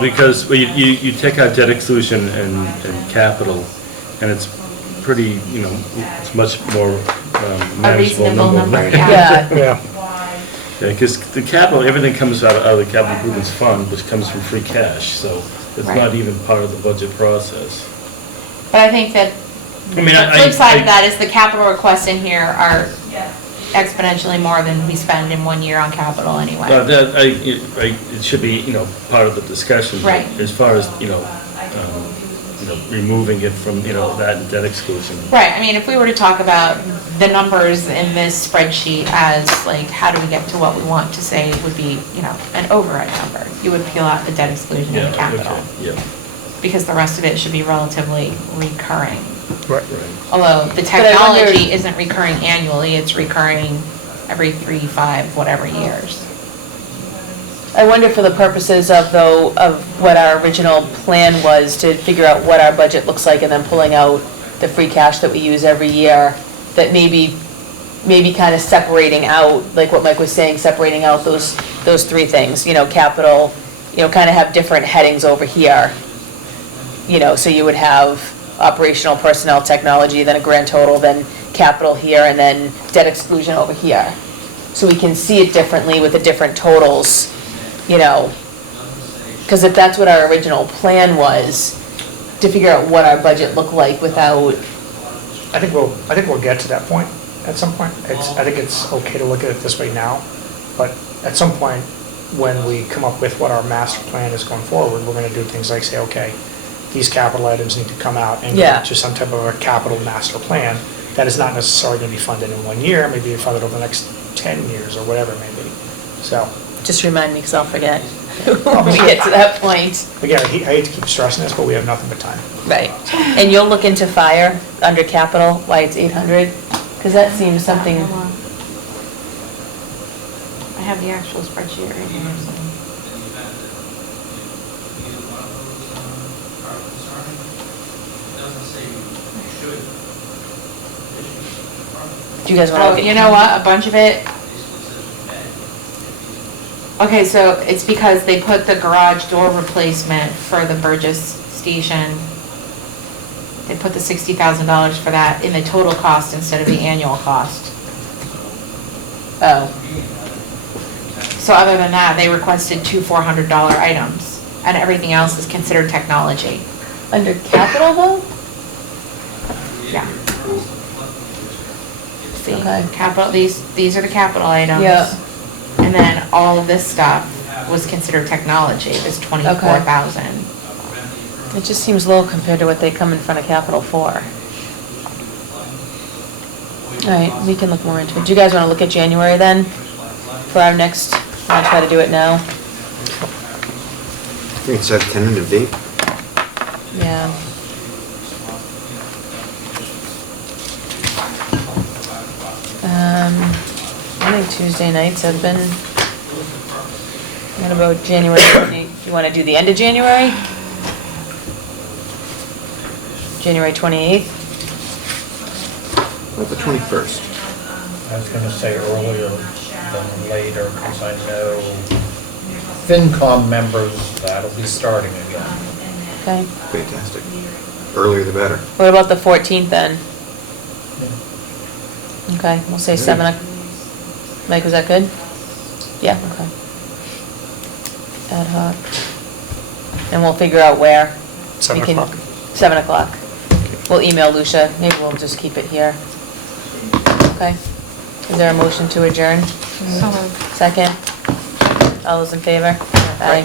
because you take out debt exclusion and capital, and it's pretty, it's much more A manageable reasonable number, number. yeah. Yeah. Yeah, because the capital, everything comes out of the capital improvements fund, which comes from free cash, so it's Right. not even part of the budget process. But I think that I mean, the flip side of that is the capital requests in here are exponentially more than we spend in 1 year on capital anyway. But it should be, part of the discussion. but Right. As far as, removing it from, that debt exclusion. Right, I mean, if we were to talk about the numbers in this spreadsheet as like, how do we get to what we want to say would be, an override number, you would peel out the debt exclusion and the capital, Okay, yeah, because the rest of it should be relatively recurring. Right. right. Although the I wonder- technology isn't recurring annually, it's recurring every 3, 5, whatever years. I wonder for the purposes of what our original plan was to figure out what our budget looks like and then pulling out the free cash that we use every year, that maybe maybe kind of separating out, like what Mike was saying, separating out those three things, capital, kind of have different headings over here. So you would have operational, personnel, technology, then a grand total, then capital here, and then debt exclusion over here. So we can see it differently with the different totals, because if that's what our original plan was, to figure out what our budget looked like without, I think we'll get to that point at some point. I think it's okay to look at it this way now, but at some point, when we come up with what our master plan is going forward, we're gonna do things like say, okay, these capital items need to come out and Yeah. go to some type of a capital master plan that is not necessarily gonna be funded in 1 year, maybe funded over the next 10 years or whatever it may be. So, just remind me, because I'll forget when we get to that point. again, I hate to keep stressing this, but we have nothing but time. Right. And you'll look into fire under capital, why it's 800? Because that seems something, Hold on. I have the actual spreadsheet right here. do you guys want to Oh, look at? you know what, a bunch of it. Okay, so it's because they put the garage door replacement for the Burgess station. They put the $60,000 for that in the total cost instead of the annual cost. Oh, So other than that, they requested two $400 items, and everything else is considered technology. under capital though? Yeah. See, Okay. capital, these are the capital items. Yeah. And then all of this stuff was considered technology, this 24,000. It just seems low compared to what they come in front of capital for. All right, we can look more into it. Do you guys want to look at January then? For our next, I'll try to do it now. I think it's a tentative date. Yeah. I think Tuesday nights have been, what about January 20th? You want to do the end of January? January 28th? What about the 21st? I was gonna say earlier than later, because I know FinCom members, that'll be starting again. Okay. Fantastic. Earlier the better. What about the 14th then? Okay, we'll say 7 o'clock. Mike, was that good? Yeah, okay. Ad hoc. And we'll figure out where. 7 We can- o'clock. 7 o'clock. We'll email Lucia, maybe we'll just keep it here. Okay. Is there a motion to adjourn? So moved. Second? All those in favor? Aye.